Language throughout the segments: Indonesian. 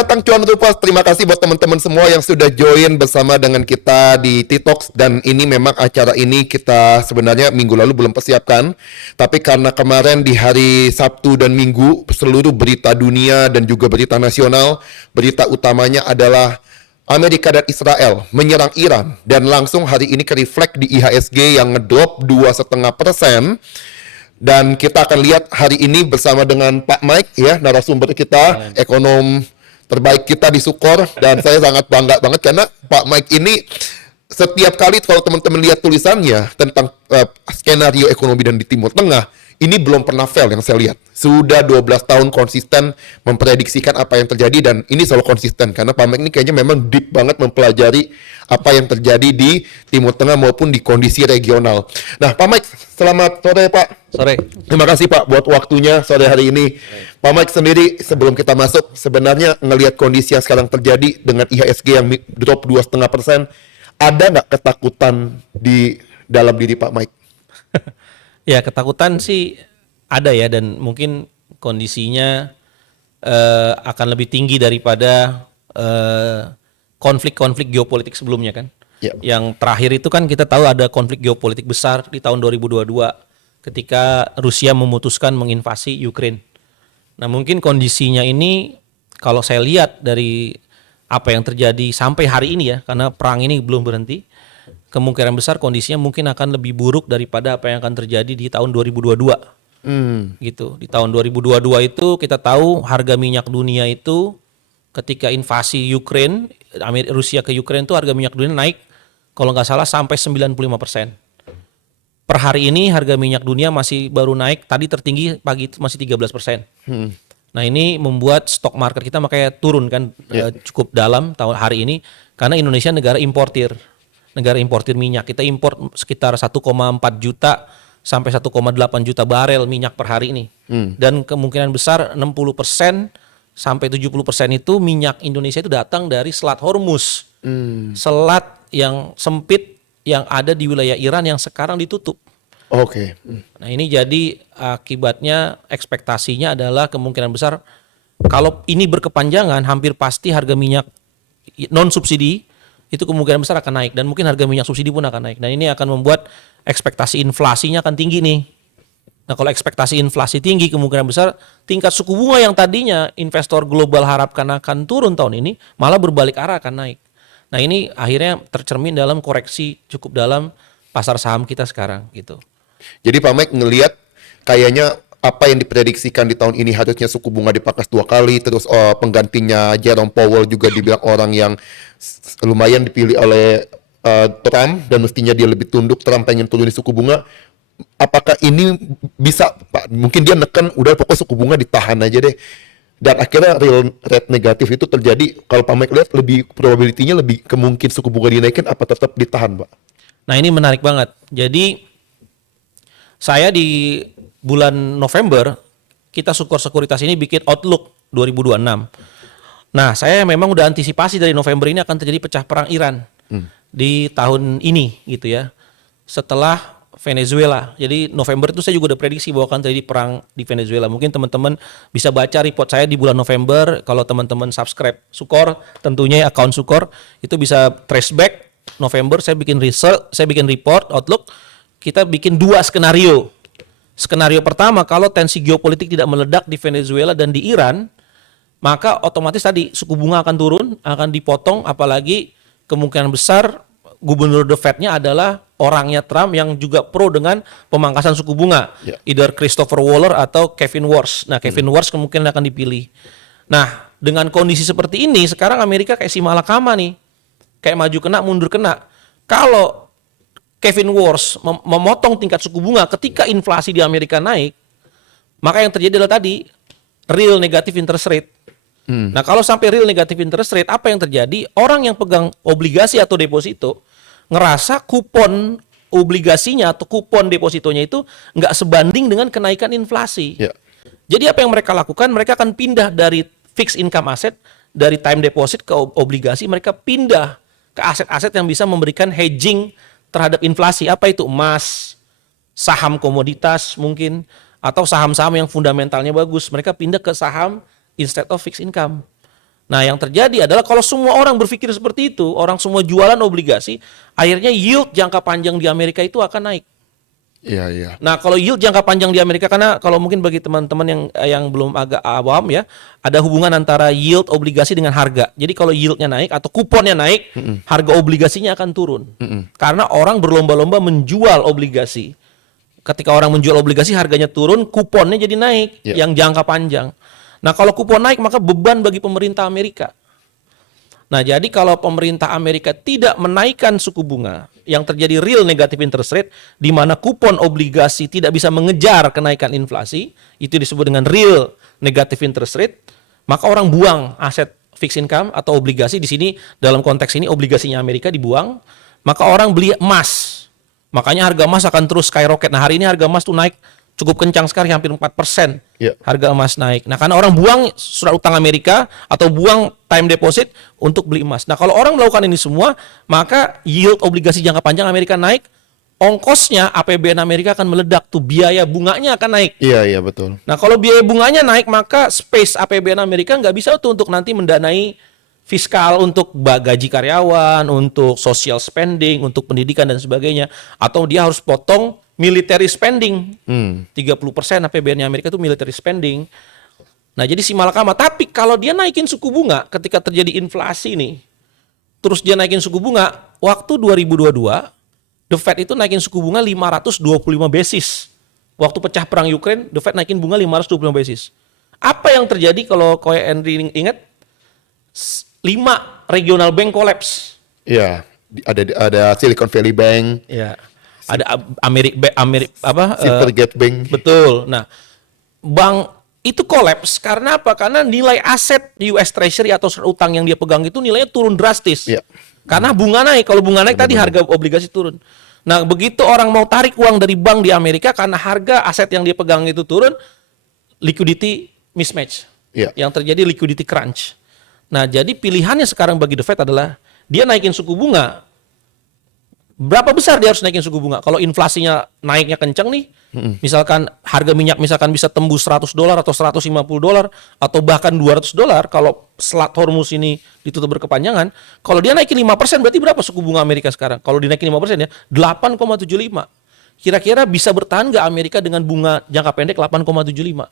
Datang Cuan Rupas, terima kasih buat teman-teman semua yang sudah join bersama dengan kita di T-Talks. Dan ini memang acara ini kita sebenarnya minggu lalu belum persiapkan, tapi karena kemarin di hari Sabtu dan Minggu seluruh berita dunia dan juga berita nasional, berita utamanya adalah Amerika dan Israel menyerang Iran, dan langsung hari ini ke-reflect di IHSG yang ngedrop 2,5%. Dan kita akan lihat hari ini bersama dengan Pak Mike ya, narasumber kita, ekonom terbaik kita di Sukor. Dan saya sangat bangga banget karena Pak Mike ini setiap kali kalau teman-teman lihat tulisannya tentang skenario ekonomi dan di Timur Tengah, ini belum pernah fail yang saya lihat. Sudah 12 tahun konsisten memprediksikan apa yang terjadi, dan ini selalu konsisten karena Pak Mike ini kayaknya memang deep banget mempelajari apa yang terjadi di Timur Tengah maupun di kondisi regional. Nah, Pak Mike, selamat sore Pak. Sore. Terima kasih Pak buat waktunya sore hari ini. Pak Mike sendiri, sebelum kita masuk, sebenarnya ngelihat kondisi yang sekarang terjadi dengan IHSG yang drop 2,5%, ada nggak ketakutan di dalam diri Pak Mike? Ya, ketakutan sih ada ya, dan mungkin kondisinya akan lebih tinggi daripada konflik-konflik geopolitik sebelumnya kan. Ya. Yang terakhir itu kan kita tahu ada konflik geopolitik besar di tahun 2022 ketika Rusia memutuskan menginvasi Ukraine. Nah, mungkin kondisinya ini kalau saya lihat dari apa yang terjadi sampai hari ini ya, karena perang ini belum berhenti, kemungkinan besar kondisinya mungkin akan lebih buruk daripada apa yang akan terjadi di tahun 2022. Gitu. Di tahun 2022 itu kita tahu harga minyak dunia itu ketika invasi Ukraine, Rusia ke Ukraine itu harga minyak dunia naik kalau nggak salah sampai 95%. Per hari ini harga minyak dunia masih baru naik, tadi tertinggi pagi itu masih 13%. Nah, ini membuat stok market kita makanya turun kan, cukup dalam tahun hari ini karena Indonesia negara importir minyak. Kita import sekitar 1,4 juta sampai 1,8 juta barel minyak per hari ini. Dan kemungkinan besar 60% sampai 70% itu minyak Indonesia itu datang dari Selat Hormuz. Selat yang sempit yang ada di wilayah Iran yang sekarang ditutup. Oke. Nah, ini jadi akibatnya ekspektasinya adalah kemungkinan besar kalau ini berkepanjangan hampir pasti harga minyak non subsidi itu kemungkinan besar akan naik, dan mungkin harga minyak subsidi pun akan naik. Dan ini akan membuat ekspektasi inflasinya akan tinggi nih. Nah, kalau ekspektasi inflasi tinggi, kemungkinan besar tingkat suku bunga yang tadinya investor global harapkan akan turun tahun ini malah berbalik arah akan naik. Nah, ini akhirnya tercermin dalam koreksi cukup dalam pasar saham kita sekarang gitu. Jadi Pak Mike ngelihat kayaknya apa yang diprediksikan di tahun ini harusnya suku bunga dipangkas 2 kali, terus penggantinya Jerome Powell juga dibilang orang yang lumayan dipilih oleh Trump dan mestinya dia lebih tunduk. Trump pengen turunin suku bunga. Apakah ini bisa Pak? Mungkin dia neken udah pokoknya suku bunga ditahan aja deh. Dan akhirnya real rate negatif itu terjadi. Kalau Pak Mike lihat lebih probability-nya lebih kemungkin suku bunga dinaikin apa tetap ditahan, Pak? Nah, ini menarik banget. Jadi Saya di bulan November, kita Sukor Sekuritas ini bikin Outlook 2026. Nah, saya memang udah antisipasi dari November ini akan terjadi pecah perang Iran di tahun ini gitu ya. Setelah Venezuela. Jadi November itu saya juga udah prediksi bahwa akan terjadi perang di Venezuela. Mungkin teman-teman bisa baca report saya di bulan November. Kalau teman-teman subscribe Sukor, tentunya akun Sukor, itu bisa trace back. November saya bikin research, saya bikin report, Outlook. Kita bikin 2 skenario. Skenario pertama, kalau tensi geopolitik tidak meledak di Venezuela dan di Iran, maka otomatis tadi suku bunga akan turun, akan dipotong, apalagi kemungkinan besar gubernur The Fed-nya adalah orangnya Trump yang juga pro dengan pemangkasan suku bunga. Either Christopher Waller atau Kevin Warsh. Nah, Kevin Warsh kemungkinan akan dipilih. Nah, dengan kondisi seperti ini, sekarang Amerika kayak si malakama nih. Kayak maju kena, mundur kena. Kalau Kevin Warsh memotong tingkat suku bunga ketika inflasi di Amerika naik, maka yang terjadi adalah tadi, real negative interest rate. Nah, kalau sampai real negative interest rate, apa yang terjadi? Orang yang pegang obligasi atau deposito ngerasa kupon obligasinya atau kupon depositonya itu nggak sebanding dengan kenaikan inflasi. Jadi apa yang mereka lakukan? Mereka akan pindah dari fixed income asset, dari time deposit ke obligasi, mereka pindah ke aset-aset yang bisa memberikan hedging terhadap inflasi. Apa itu? Emas, saham komoditas mungkin, atau saham-saham yang fundamentalnya bagus. Mereka pindah ke saham instead of fixed income. Nah, yang terjadi adalah kalau semua orang berpikir seperti itu, orang semua jualan obligasi, akhirnya yield jangka panjang di Amerika itu akan naik. Iya. Nah, kalau yield jangka panjang di Amerika, karena kalau mungkin bagi teman-teman yang belum agak awam ya, ada hubungan antara yield obligasi dengan harga. Jadi kalau yieldnya naik atau kuponnya naik, harga obligasinya akan turun. Karena orang berlomba-lomba menjual obligasi. Ketika orang menjual obligasi, harganya turun, kuponnya jadi naik yang jangka panjang. Nah, kalau kupon naik, maka beban bagi pemerintah Amerika. Nah, jadi kalau pemerintah Amerika tidak menaikkan suku bunga, yang terjadi real negative interest rate, di mana kupon obligasi tidak bisa mengejar kenaikan inflasi, itu disebut dengan real negative interest rate, maka orang buang aset fixed income atau obligasi. Di sini, dalam konteks ini, obligasinya Amerika dibuang, maka orang beli emas. Makanya harga emas akan terus skyrocket. Nah, hari ini harga emas tuh naik cukup kencang sekali, hampir 4%. Harga emas naik. Nah, karena orang buang surat utang Amerika atau buang time deposit untuk beli emas. Nah, kalau orang melakukan ini semua, maka yield obligasi jangka panjang Amerika naik, ongkosnya APBN Amerika akan meledak tuh, biaya bunganya akan naik. Iya, betul. Nah, kalau biaya bunganya naik, maka space APBN Amerika nggak bisa tuh untuk nanti mendanai fiskal untuk gaji karyawan, untuk social spending, untuk pendidikan dan sebagainya. Atau dia harus potong military spending. 30% APBN Amerika itu military spending. Nah, jadi si malakama. Tapi kalau dia naikin suku bunga ketika terjadi inflasi nih, terus dia naikin suku bunga, waktu 2022, The Fed itu naikin suku bunga 525 basis. Waktu pecah perang Ukraine, The Fed naikin bunga 525 basis. Apa yang terjadi kalau Henry ingat? 5 regional bank collapse. Iya, ada Silicon Valley Bank. Iya. Ada Silvergate Bank. Betul. Nah, bank itu collapse karena apa? Karena nilai aset US Treasury atau surat utang yang dia pegang itu nilainya turun drastis. Karena bunga naik. Kalau bunga naik tadi harga obligasi turun. Nah, begitu orang mau tarik uang dari bank di Amerika karena harga aset yang dia pegang itu turun, liquidity mismatch. Yang terjadi liquidity crunch. Nah, jadi pilihannya sekarang bagi The Fed adalah dia naikin suku bunga. Berapa besar dia harus naikin suku bunga? Kalau inflasinya naiknya kencang nih, misalkan harga minyak misalkan bisa tembus $100 atau $150 atau bahkan $200 kalau Selat Hormuz ini ditutup berkepanjangan, kalau dia naikin 5% berarti berapa suku bunga Amerika sekarang? Kalau dinaikin 5% ya, 8,75. Kira-kira bisa bertahan nggak Amerika dengan bunga jangka pendek 8,75?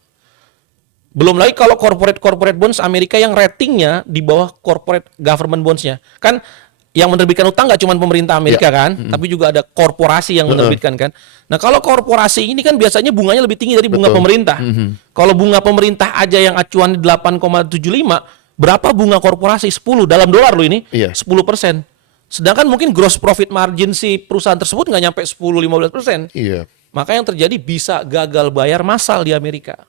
Belum lagi kalau corporate bonds Amerika yang ratingnya di bawah corporate government bonds-nya. Kan yang menerbitkan utang nggak cuma pemerintah Amerika kan, tapi juga ada korporasi yang menerbitkan kan. Nah, kalau korporasi ini kan biasanya bunganya lebih tinggi dari bunga pemerintah. Kalau bunga pemerintah aja yang acuan 8,75, berapa bunga korporasi? 10 dalam dolar loh ini, 10%. Sedangkan mungkin gross profit margin si perusahaan tersebut nggak nyampe 10-15%. Maka yang terjadi bisa gagal bayar massal di Amerika.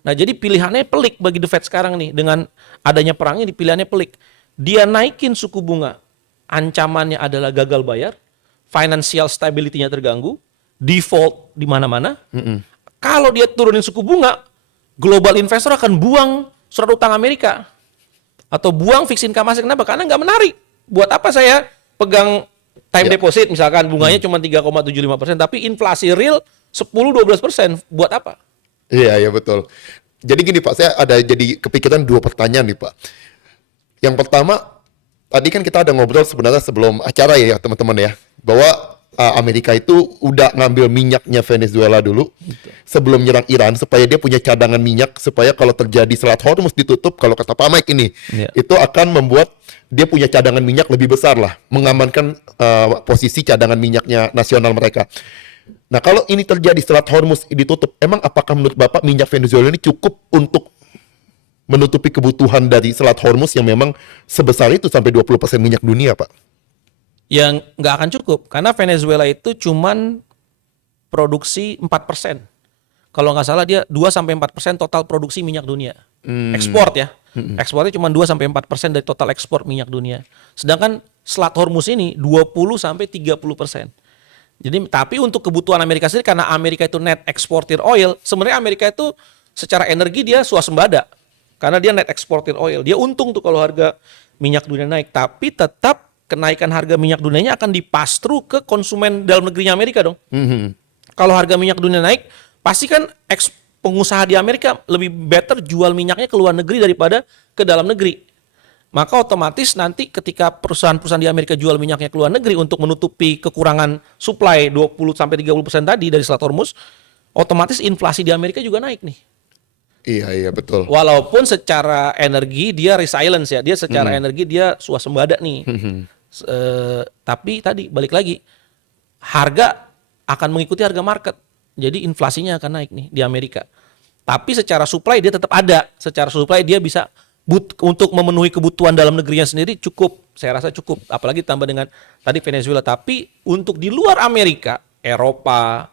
Nah, jadi pilihannya pelik bagi The Fed sekarang nih. Dengan adanya perang ini pilihannya pelik. Dia naikin suku bunga, ancamannya adalah gagal bayar, financial stability-nya terganggu. default di mana-mana. Kalau dia turunin suku bunga, global investor akan buang surat utang Amerika atau buang fixed income asset. Kenapa? Karena nggak menarik. Buat apa saya pegang time deposit misalkan bunganya cuma 3,75%, tapi inflasi real 10-12%. Buat apa? Iya, iya betul. Jadi gini Pak, saya ada jadi kepikiran dua pertanyaan nih Pak. Yang pertama, tadi kan kita ada ngobrol sebenarnya sebelum acara ya teman-teman ya, bahwa Amerika itu udah ngambil minyaknya Venezuela dulu sebelum nyerang Iran supaya dia punya cadangan minyak supaya kalau terjadi Selat Hormuz ditutup, kalau kata Pak Mike ini itu akan membuat dia punya cadangan minyak lebih besar lah, mengamankan posisi cadangan minyaknya nasional mereka. Nah kalau ini terjadi Selat Hormuz ditutup, emang apakah menurut Bapak minyak Venezuela ini cukup untuk menutupi kebutuhan dari Selat Hormuz yang memang sebesar itu sampai 20% minyak dunia Pak? Yang nggak akan cukup karena Venezuela itu cuman produksi 4%. Kalau nggak salah dia 2-4% total produksi minyak dunia. Ekspor ya. Ekspornya cuma 2-4% dari total ekspor minyak dunia. Sedangkan Selat Hormuz ini 20-30%. Jadi tapi untuk kebutuhan Amerika sendiri, karena Amerika itu net eksportir oil, sebenarnya Amerika itu secara energi dia swasembada. Karena dia net eksportir oil. Dia untung tuh kalau harga minyak dunia naik, tapi tetap kenaikan harga minyak dunianya akan dipass through ke konsumen dalam negerinya Amerika dong. Kalau harga minyak dunia naik, pasti kan pengusaha di Amerika lebih better jual minyaknya ke luar negeri daripada ke dalam negeri. Maka otomatis nanti ketika perusahaan-perusahaan di Amerika jual minyaknya ke luar negeri untuk menutupi kekurangan supply 20-30% tadi dari Selat Hormuz, otomatis inflasi di Amerika juga naik nih. Iya betul. Walaupun secara energi dia resilience ya, dia secara energi dia swasembada nih. Tapi tadi balik lagi, harga akan mengikuti harga market. Jadi inflasinya akan naik nih di Amerika. Tapi secara supply dia tetap ada. Secara supply dia bisa untuk memenuhi kebutuhan dalam negerinya sendiri cukup. Saya rasa cukup. Apalagi tambah dengan tadi Venezuela. Tapi untuk di luar Amerika, Eropa,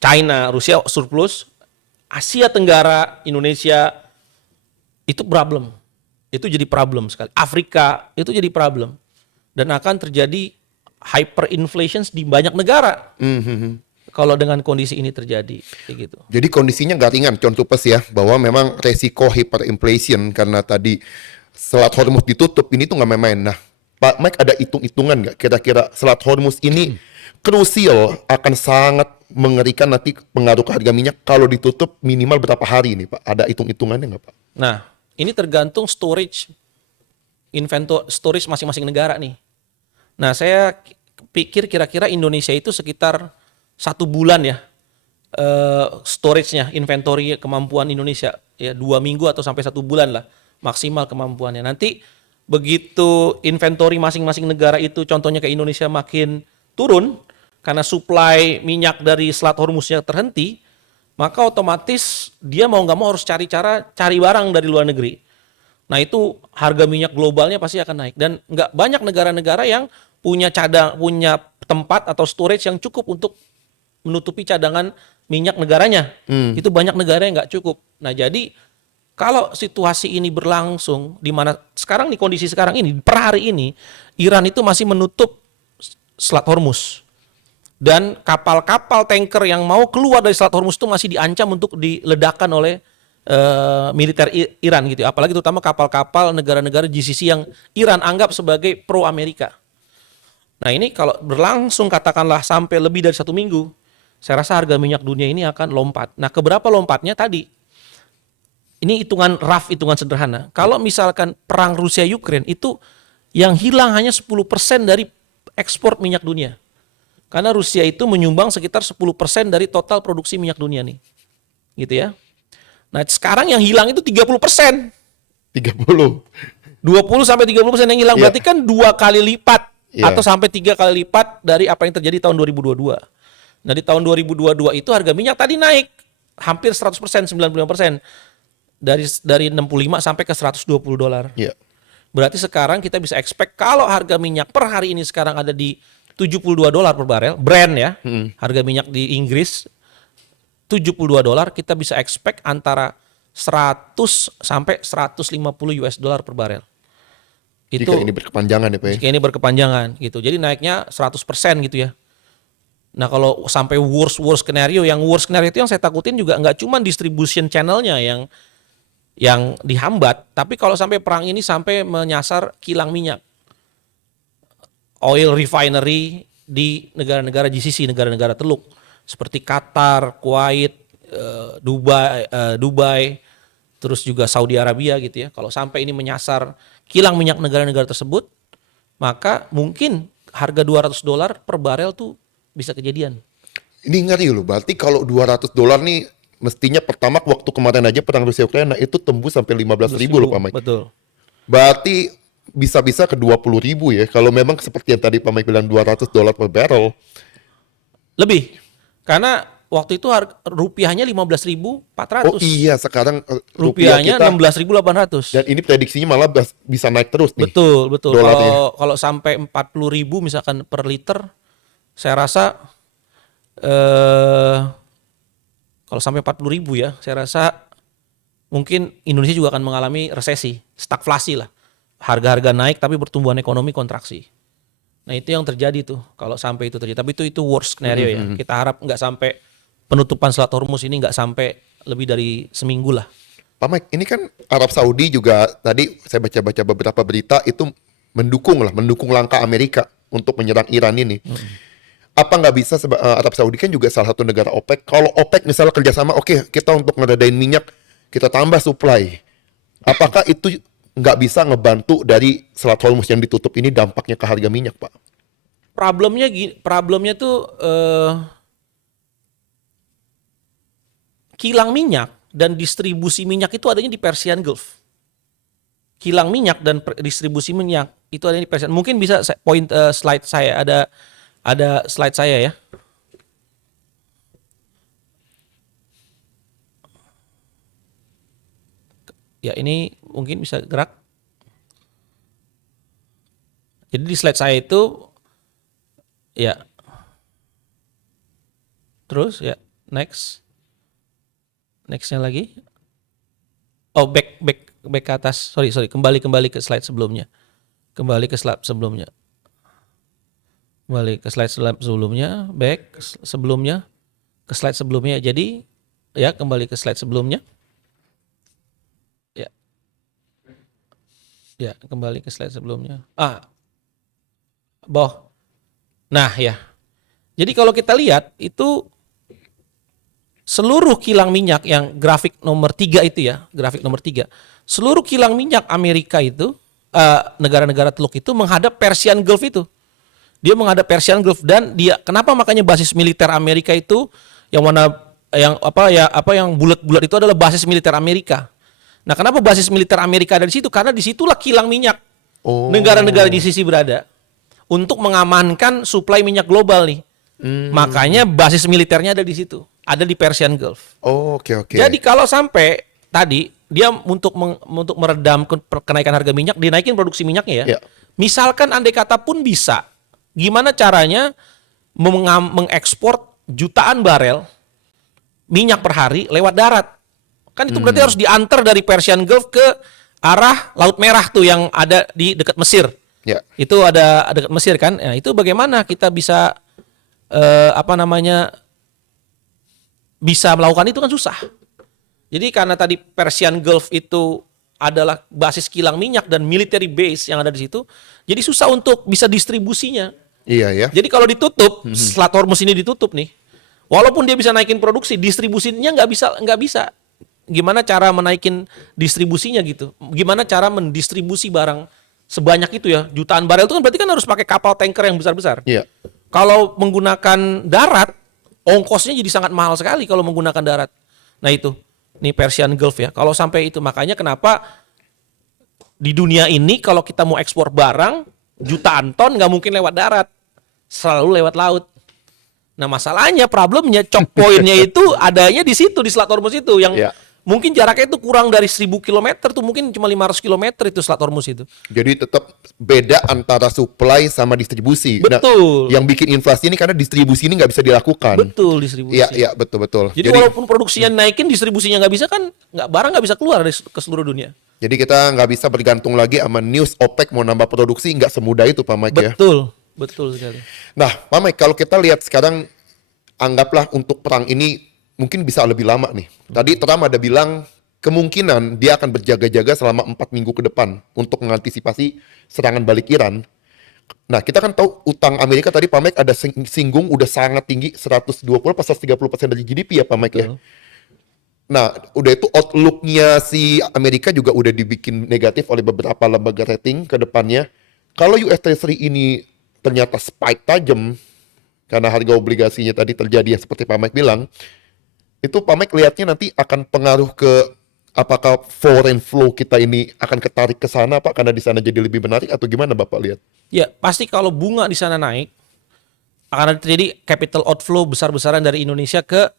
China, Rusia surplus, Asia Tenggara, Indonesia itu problem. Itu jadi problem sekali. Afrika itu jadi problem. Dan akan terjadi hyperinflation di banyak negara. Kalau dengan kondisi ini terjadi kayak gitu. Jadi kondisinya nggak ringan, contoh pas ya, bahwa memang resiko hyperinflation karena tadi Selat Hormuz ditutup ini tuh nggak main-main. Nah, Pak Mike ada hitung-hitungan nggak kira-kira Selat Hormuz ini krusial akan sangat mengerikan nanti pengaruh ke harga minyak kalau ditutup minimal berapa hari ini Pak? Ada hitung-hitungannya nggak Pak? Nah, ini tergantung storage masing-masing negara nih. Nah, saya pikir kira-kira Indonesia itu sekitar 1 bulan ya storage-nya, inventory kemampuan Indonesia ya 2 minggu atau sampai 1 bulan lah maksimal kemampuannya. Nanti begitu inventory masing-masing negara itu contohnya ke Indonesia makin turun karena supply minyak dari Selat Hormuznya terhenti, maka otomatis dia mau nggak mau harus cari barang dari luar negeri. Nah itu harga minyak globalnya pasti akan naik dan nggak banyak negara-negara yang punya tempat atau storage yang cukup untuk menutupi cadangan minyak negaranya. Itu banyak negara yang nggak cukup. Nah jadi kalau situasi ini berlangsung di mana sekarang di kondisi sekarang ini per hari ini Iran itu masih menutup Selat Hormuz dan kapal-kapal tanker yang mau keluar dari Selat Hormuz itu masih diancam untuk diledakkan oleh militer Iran gitu. Apalagi terutama kapal-kapal negara-negara GCC yang Iran anggap sebagai pro Amerika. Nah ini kalau berlangsung katakanlah sampai lebih dari 1 minggu, saya rasa harga minyak dunia ini akan lompat. Nah keberapa lompatnya tadi? Ini hitungan sederhana. Kalau misalkan perang Rusia-Ukraine itu yang hilang hanya 10% dari ekspor minyak dunia. Karena Rusia itu menyumbang sekitar 10% dari total produksi minyak dunia nih. Gitu ya. Nah sekarang yang hilang itu 30%. 30. 20-30% yang hilang berarti kan 2 kali lipat atau sampai 3 kali lipat dari apa yang terjadi tahun 2022. Nah di tahun 2022 itu harga minyak tadi naik hampir 100%, 95%. Dari 65 sampai ke $120. Berarti sekarang kita bisa expect kalau harga minyak per hari ini sekarang ada di $72 per barel, Brent ya. Harga minyak di Inggris $72, kita bisa expect antara 100 sampai 150 US dollar per barel. Itu jika ini berkepanjangan ya Pak ya? Jika ini berkepanjangan gitu. Jadi naiknya 100% gitu ya. Nah kalau sampai worst scenario, yang worst scenario itu yang saya takutin juga nggak cuma distribution channelnya yang dihambat, tapi kalau sampai perang ini sampai menyasar kilang minyak, oil refinery di negara-negara GCC, negara-negara Teluk seperti Qatar, Kuwait, Dubai, terus juga Saudi Arabia gitu ya. Kalau sampai ini menyasar kilang minyak negara-negara tersebut, maka mungkin harga $200 per barel tuh bisa kejadian. Ini ngeri loh, berarti kalau $200 nih mestinya pertama waktu kemarin aja perang Rusia Ukraina itu tembus sampai 15.000 loh Pak Mike. Betul. Berarti bisa-bisa ke 20.000 ya. Kalau memang seperti yang tadi Pak Mike bilang $200 per barrel. Lebih. Karena waktu itu rupiahnya 15.400. Oh iya, sekarang Rupiahnya kita 16.800. dan ini prediksinya malah bisa naik terus nih. Betul. Dolarnya. Kalau sampai 40.000 misalkan per liter, saya rasa kalau sampai 40.000 ya, saya rasa mungkin Indonesia juga akan mengalami resesi, stagflasi lah. Harga-harga naik tapi pertumbuhan ekonomi kontraksi. Nah itu yang terjadi tuh kalau sampai itu terjadi. Tapi itu worst scenario ya. Kita harap nggak sampai penutupan Selat Hormuz ini nggak sampai lebih dari seminggu lah. Pak Mike, ini kan Arab Saudi juga tadi saya baca-baca beberapa berita itu mendukung langkah Amerika untuk menyerang Iran ini. Apa nggak bisa Arab Saudi kan juga salah satu negara OPEC. Kalau OPEC misalnya kerjasama, oke, kita untuk ngeredain minyak kita tambah supply. Apakah itu nggak bisa ngebantu dari Selat Hormuz yang ditutup ini dampaknya ke harga minyak, Pak? Problemnya tuh kilang minyak dan distribusi minyak itu adanya di Persian Gulf. Kilang minyak dan distribusi minyak itu adanya di Persian. Mungkin bisa slide saya ada slide saya ya. Ya ini mungkin bisa gerak. Jadi di slide saya itu ya. Terus ya next. Nextnya lagi. Oh back ke atas. Sorry kembali ke slide sebelumnya. Kembali ke slide sebelumnya. Back sebelumnya ke slide sebelumnya. Jadi ya kembali ke slide sebelumnya. Ya, kembali ke slide sebelumnya. Nah, ya. Jadi kalau kita lihat itu seluruh kilang minyak yang grafik nomor 3 itu ya, grafik nomor 3. Seluruh kilang minyak Amerika itu, negara-negara Teluk itu menghadap Persian Gulf itu. Dia menghadap Persian Gulf dan kenapa makanya basis militer Amerika itu yang bulat-bulat itu adalah basis militer Amerika. Nah, kenapa basis militer Amerika ada di situ? Karena disitulah kilang minyak negara-negara di sisi berada untuk mengamankan suplai minyak global nih. Makanya basis militernya ada di situ, ada di Persian Gulf. Oke. Jadi kalau sampai tadi dia untuk meredam kenaikan harga minyak, dinaikin produksi minyaknya ya. Misalkan andai kata pun bisa, gimana caranya mengekspor jutaan barel minyak per hari lewat darat? Kan itu berarti harus diantar dari Persian Gulf ke arah Laut Merah tuh yang ada di dekat Mesir. Ya. Itu ada dekat Mesir kan. Nah, itu bagaimana kita bisa bisa melakukan itu kan susah. Jadi karena tadi Persian Gulf itu adalah basis kilang minyak dan military base yang ada di situ, jadi susah untuk bisa distribusinya. Iya ya. Jadi kalau ditutup, Selat Hormuz ini ditutup nih, walaupun dia bisa naikin produksi, distribusinya nggak bisa. Gimana cara menaikin distribusinya gitu? Gimana cara mendistribusi barang sebanyak itu ya? Jutaan barel itu kan berarti kan harus pakai kapal tanker yang besar-besar. Iya. Kalau menggunakan darat, ongkosnya jadi sangat mahal sekali kalau menggunakan darat. Nah itu, nih Persian Gulf ya. Kalau sampai itu, makanya kenapa di dunia ini kalau kita mau ekspor barang, jutaan ton nggak mungkin lewat darat. Selalu lewat laut. Nah masalahnya, problemnya, choke point-nya itu adanya di situ, di Selat Hormuz itu. Yang mungkin jaraknya itu kurang dari 1.000 km tuh, mungkin cuma 500 km itu Selat Hormuz itu. Jadi tetap beda antara supply sama distribusi. Betul. Nah, yang bikin inflasi ini karena distribusi ini nggak bisa dilakukan. Betul, distribusi. Iya, betul. Jadi walaupun produksinya naikin, distribusinya nggak bisa kan, barang nggak bisa keluar ke seluruh dunia. Jadi kita nggak bisa bergantung lagi sama news OPEC mau nambah produksi, nggak semudah itu Pak Mike ya. Betul sekali. Nah Pak Mike, kalau kita lihat sekarang anggaplah untuk perang ini mungkin bisa lebih lama nih. Tadi Trump ada bilang kemungkinan dia akan berjaga-jaga selama 4 minggu ke depan untuk mengantisipasi serangan balik Iran. Nah, kita kan tahu utang Amerika tadi Pak Mike ada singgung udah sangat tinggi 120 pas 30% dari GDP ya Pak Mike ya. Nah, udah itu outlook-nya si Amerika juga udah dibikin negatif oleh beberapa lembaga rating ke depannya. Kalau US Treasury ini ternyata spike tajam karena harga obligasinya tadi terjadi yang seperti Pak Mike bilang, itu Pak Mike lihatnya nanti akan pengaruh ke apakah foreign flow kita ini akan ketarik ke sana Pak karena di sana jadi lebih menarik atau gimana Bapak lihat? Ya, pasti kalau bunga di sana naik akan terjadi capital outflow besar-besaran dari Indonesia ke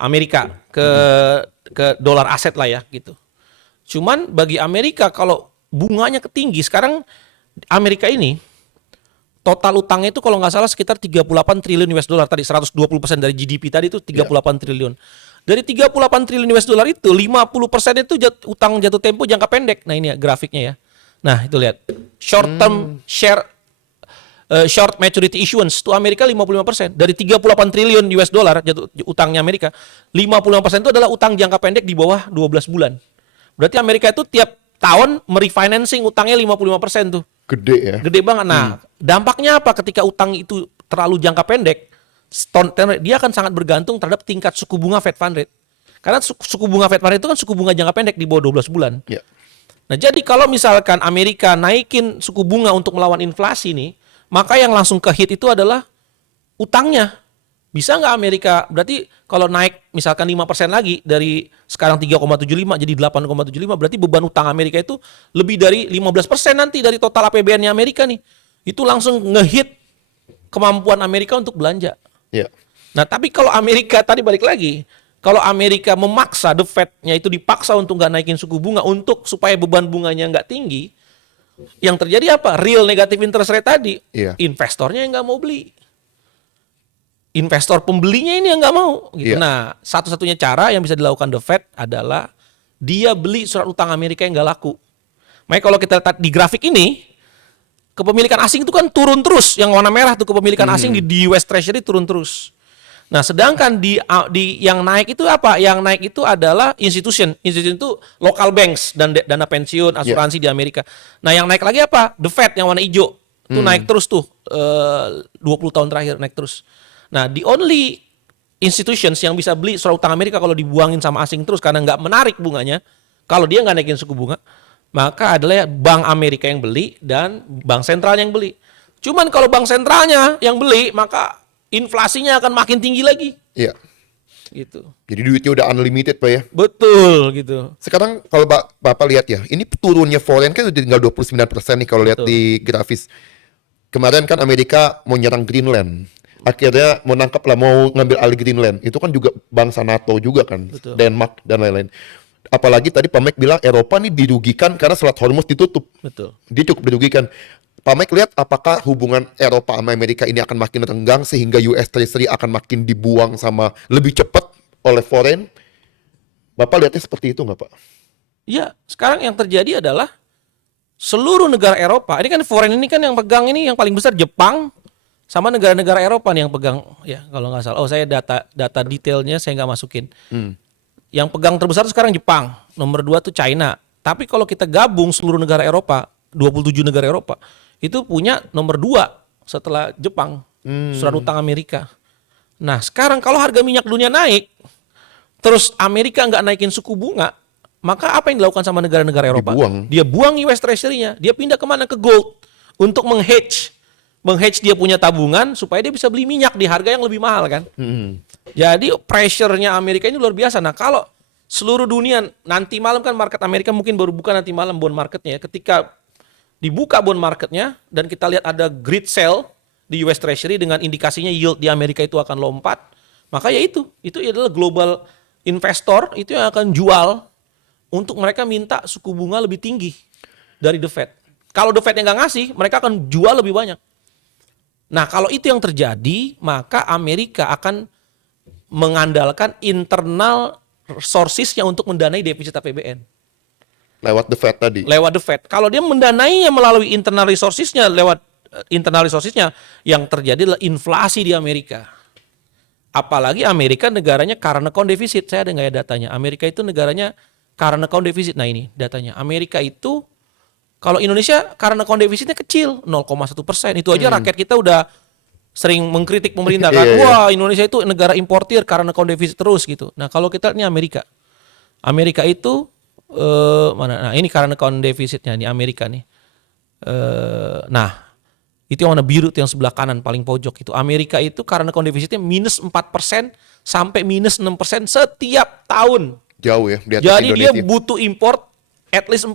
Amerika, ke dolar aset lah ya gitu. Cuman bagi Amerika kalau bunganya ketinggi, sekarang Amerika ini total utangnya itu kalau nggak salah sekitar 38 triliun US dollar tadi, 120% dari GDP tadi itu 38 triliun. Dari 38 triliun US dollar itu 50% itu utang jatuh tempo jangka pendek. Nah ini ya grafiknya ya. Nah itu lihat short term short maturity issuance to Amerika 55%. Dari 38 triliun US dollar jatuh utangnya Amerika, 55% itu adalah utang jangka pendek di bawah 12 bulan. Berarti Amerika itu tiap tahun merefinancing utangnya 55% tuh. Gede ya. Gede banget. Nah, dampaknya apa ketika utang itu terlalu jangka pendek? Dia akan sangat bergantung terhadap tingkat suku bunga Fed Fund Rate. Karena suku bunga Fed Fund Rate itu kan suku bunga jangka pendek di bawah 12 bulan. Ya. Nah, jadi kalau misalkan Amerika naikin suku bunga untuk melawan inflasi nih, maka yang langsung ke hit itu adalah utangnya. Bisa nggak Amerika, berarti kalau naik misalkan 5% lagi dari sekarang 3,75 jadi 8,75, berarti beban utang Amerika itu lebih dari 15% nanti dari total APBN-nya Amerika nih. Itu langsung ngehit kemampuan Amerika untuk belanja. Ya. Nah, tapi kalau Amerika tadi balik lagi, kalau Amerika memaksa, the Fed-nya itu dipaksa untuk nggak naikin suku bunga untuk supaya beban bunganya nggak tinggi, yang terjadi apa? Real negative interest rate tadi, investornya yang nggak mau beli. Investor pembelinya ini yang nggak mau. Gitu. Nah, satu-satunya cara yang bisa dilakukan the Fed adalah dia beli surat utang Amerika yang nggak laku. Makanya kalau kita lihat di grafik ini, kepemilikan asing itu kan turun terus. Yang warna merah tuh kepemilikan asing di US Treasury turun terus. Nah, sedangkan di yang naik itu apa? Yang naik itu adalah institution. Institution itu local banks dan dana pensiun, asuransi di Amerika. Nah, yang naik lagi apa? The Fed yang warna hijau. Itu naik terus tuh 20 tahun terakhir naik terus. Nah, the only institutions yang bisa beli surat utang Amerika kalau dibuangin sama asing terus karena nggak menarik bunganya, kalau dia nggak naikin suku bunga, maka adalah Bank Amerika yang beli dan Bank Sentralnya yang beli. Cuman kalau Bank Sentralnya yang beli, maka inflasinya akan makin tinggi lagi. Iya. Gitu. Jadi duitnya udah unlimited Pak ya. Betul gitu. Sekarang kalau Bapak lihat ya, ini turunnya foreign kan udah tinggal 29% nih kalau lihat di grafis. Kemarin kan Amerika mau nyerang Greenland. Akhirnya mau nangkap lah, mau ngambil alih Greenland. Itu kan juga bangsa NATO juga kan. Betul. Denmark dan lain-lain. Apalagi tadi Pak Mike bilang Eropa nih dirugikan karena Selat Hormuz ditutup. Betul. Dia cukup dirugikan. Pak Mike lihat apakah hubungan Eropa sama Amerika ini akan makin renggang sehingga US Treasury akan makin dibuang sama lebih cepat oleh foreign? Bapak lihatnya seperti itu nggak Pak? Iya, sekarang yang terjadi adalah seluruh negara Eropa, ini kan foreign ini kan yang pegang ini yang paling besar Jepang, sama negara-negara Eropa nih yang pegang, ya kalau nggak salah. Oh saya data detailnya saya nggak masukin. Yang pegang terbesar sekarang Jepang, nomor 2 tuh China. Tapi kalau kita gabung seluruh negara Eropa, 27 negara Eropa, itu punya nomor 2 setelah Jepang, surat utang Amerika. Nah sekarang kalau harga minyak dunia naik, terus Amerika nggak naikin suku bunga, maka apa yang dilakukan sama negara-negara Eropa? Dia buang US Treasury-nya, dia pindah kemana? Ke gold untuk menghedge dia punya tabungan supaya dia bisa beli minyak di harga yang lebih mahal kan. Jadi pressure-nya Amerika ini luar biasa. Nah kalau seluruh dunia nanti malam kan market Amerika mungkin baru buka nanti malam bond marketnya. Ketika dibuka bond marketnya dan kita lihat ada greed sell di US Treasury dengan indikasinya yield di Amerika itu akan lompat, maka ya itu adalah global investor itu yang akan jual untuk mereka minta suku bunga lebih tinggi dari The Fed. Kalau The Fed yang nggak ngasih, mereka akan jual lebih banyak. Nah kalau itu yang terjadi, maka Amerika akan mengandalkan internal sources-nya untuk mendanai defisit APBN. Lewat The Fed tadi? Lewat The Fed. Kalau dia mendanainya melalui internal resources-nya, lewat internal resources-nya, yang terjadi adalah inflasi di Amerika. Apalagi Amerika negaranya current account deficit. Saya ada nggak ya datanya? Amerika itu negaranya current account deficit. Nah ini datanya. Amerika itu, kalau Indonesia current account defisitnya kecil, 0,1%. Itu aja rakyat kita udah sering mengkritik pemerintah kan. Iya, iya. Wah Indonesia itu negara importir current account deficit terus gitu. Nah kalau kita lihat ini Amerika. Amerika itu, mana? Nah ini current account defisitnya di Amerika nih. Nah itu yang warna biru tuh yang sebelah kanan paling pojok itu. Amerika itu karena account defisitnya minus 4% sampai minus 6% setiap tahun. Jauh ya di atas Jadi dia Indonesia. butuh import at least 4%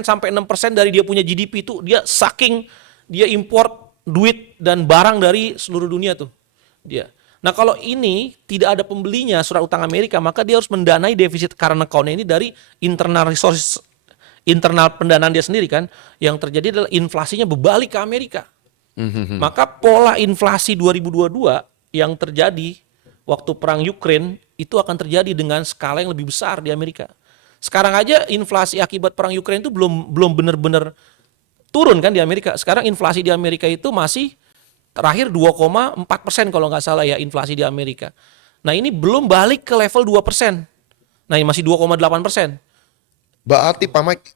sampai 6% dari dia punya GDP itu dia saking dia import duit dan barang dari seluruh dunia tuh. Dia. Nah, kalau ini tidak ada pembelinya surat utang Amerika, maka dia harus mendanai defisit current account ini dari internal resources, internal pendanaan dia sendiri kan. Yang terjadi adalah inflasinya berbalik ke Amerika. Maka pola inflasi 2022 yang terjadi waktu perang Ukraine itu akan terjadi dengan skala yang lebih besar di Amerika. Sekarang aja inflasi akibat perang Ukraine itu belum benar-benar turun kan di Amerika. Sekarang inflasi di Amerika itu masih terakhir 2,4% kalau nggak salah ya inflasi di Amerika. Nah ini belum balik ke level 2%. Nah ini masih 2,8%. Berarti Pak Mike,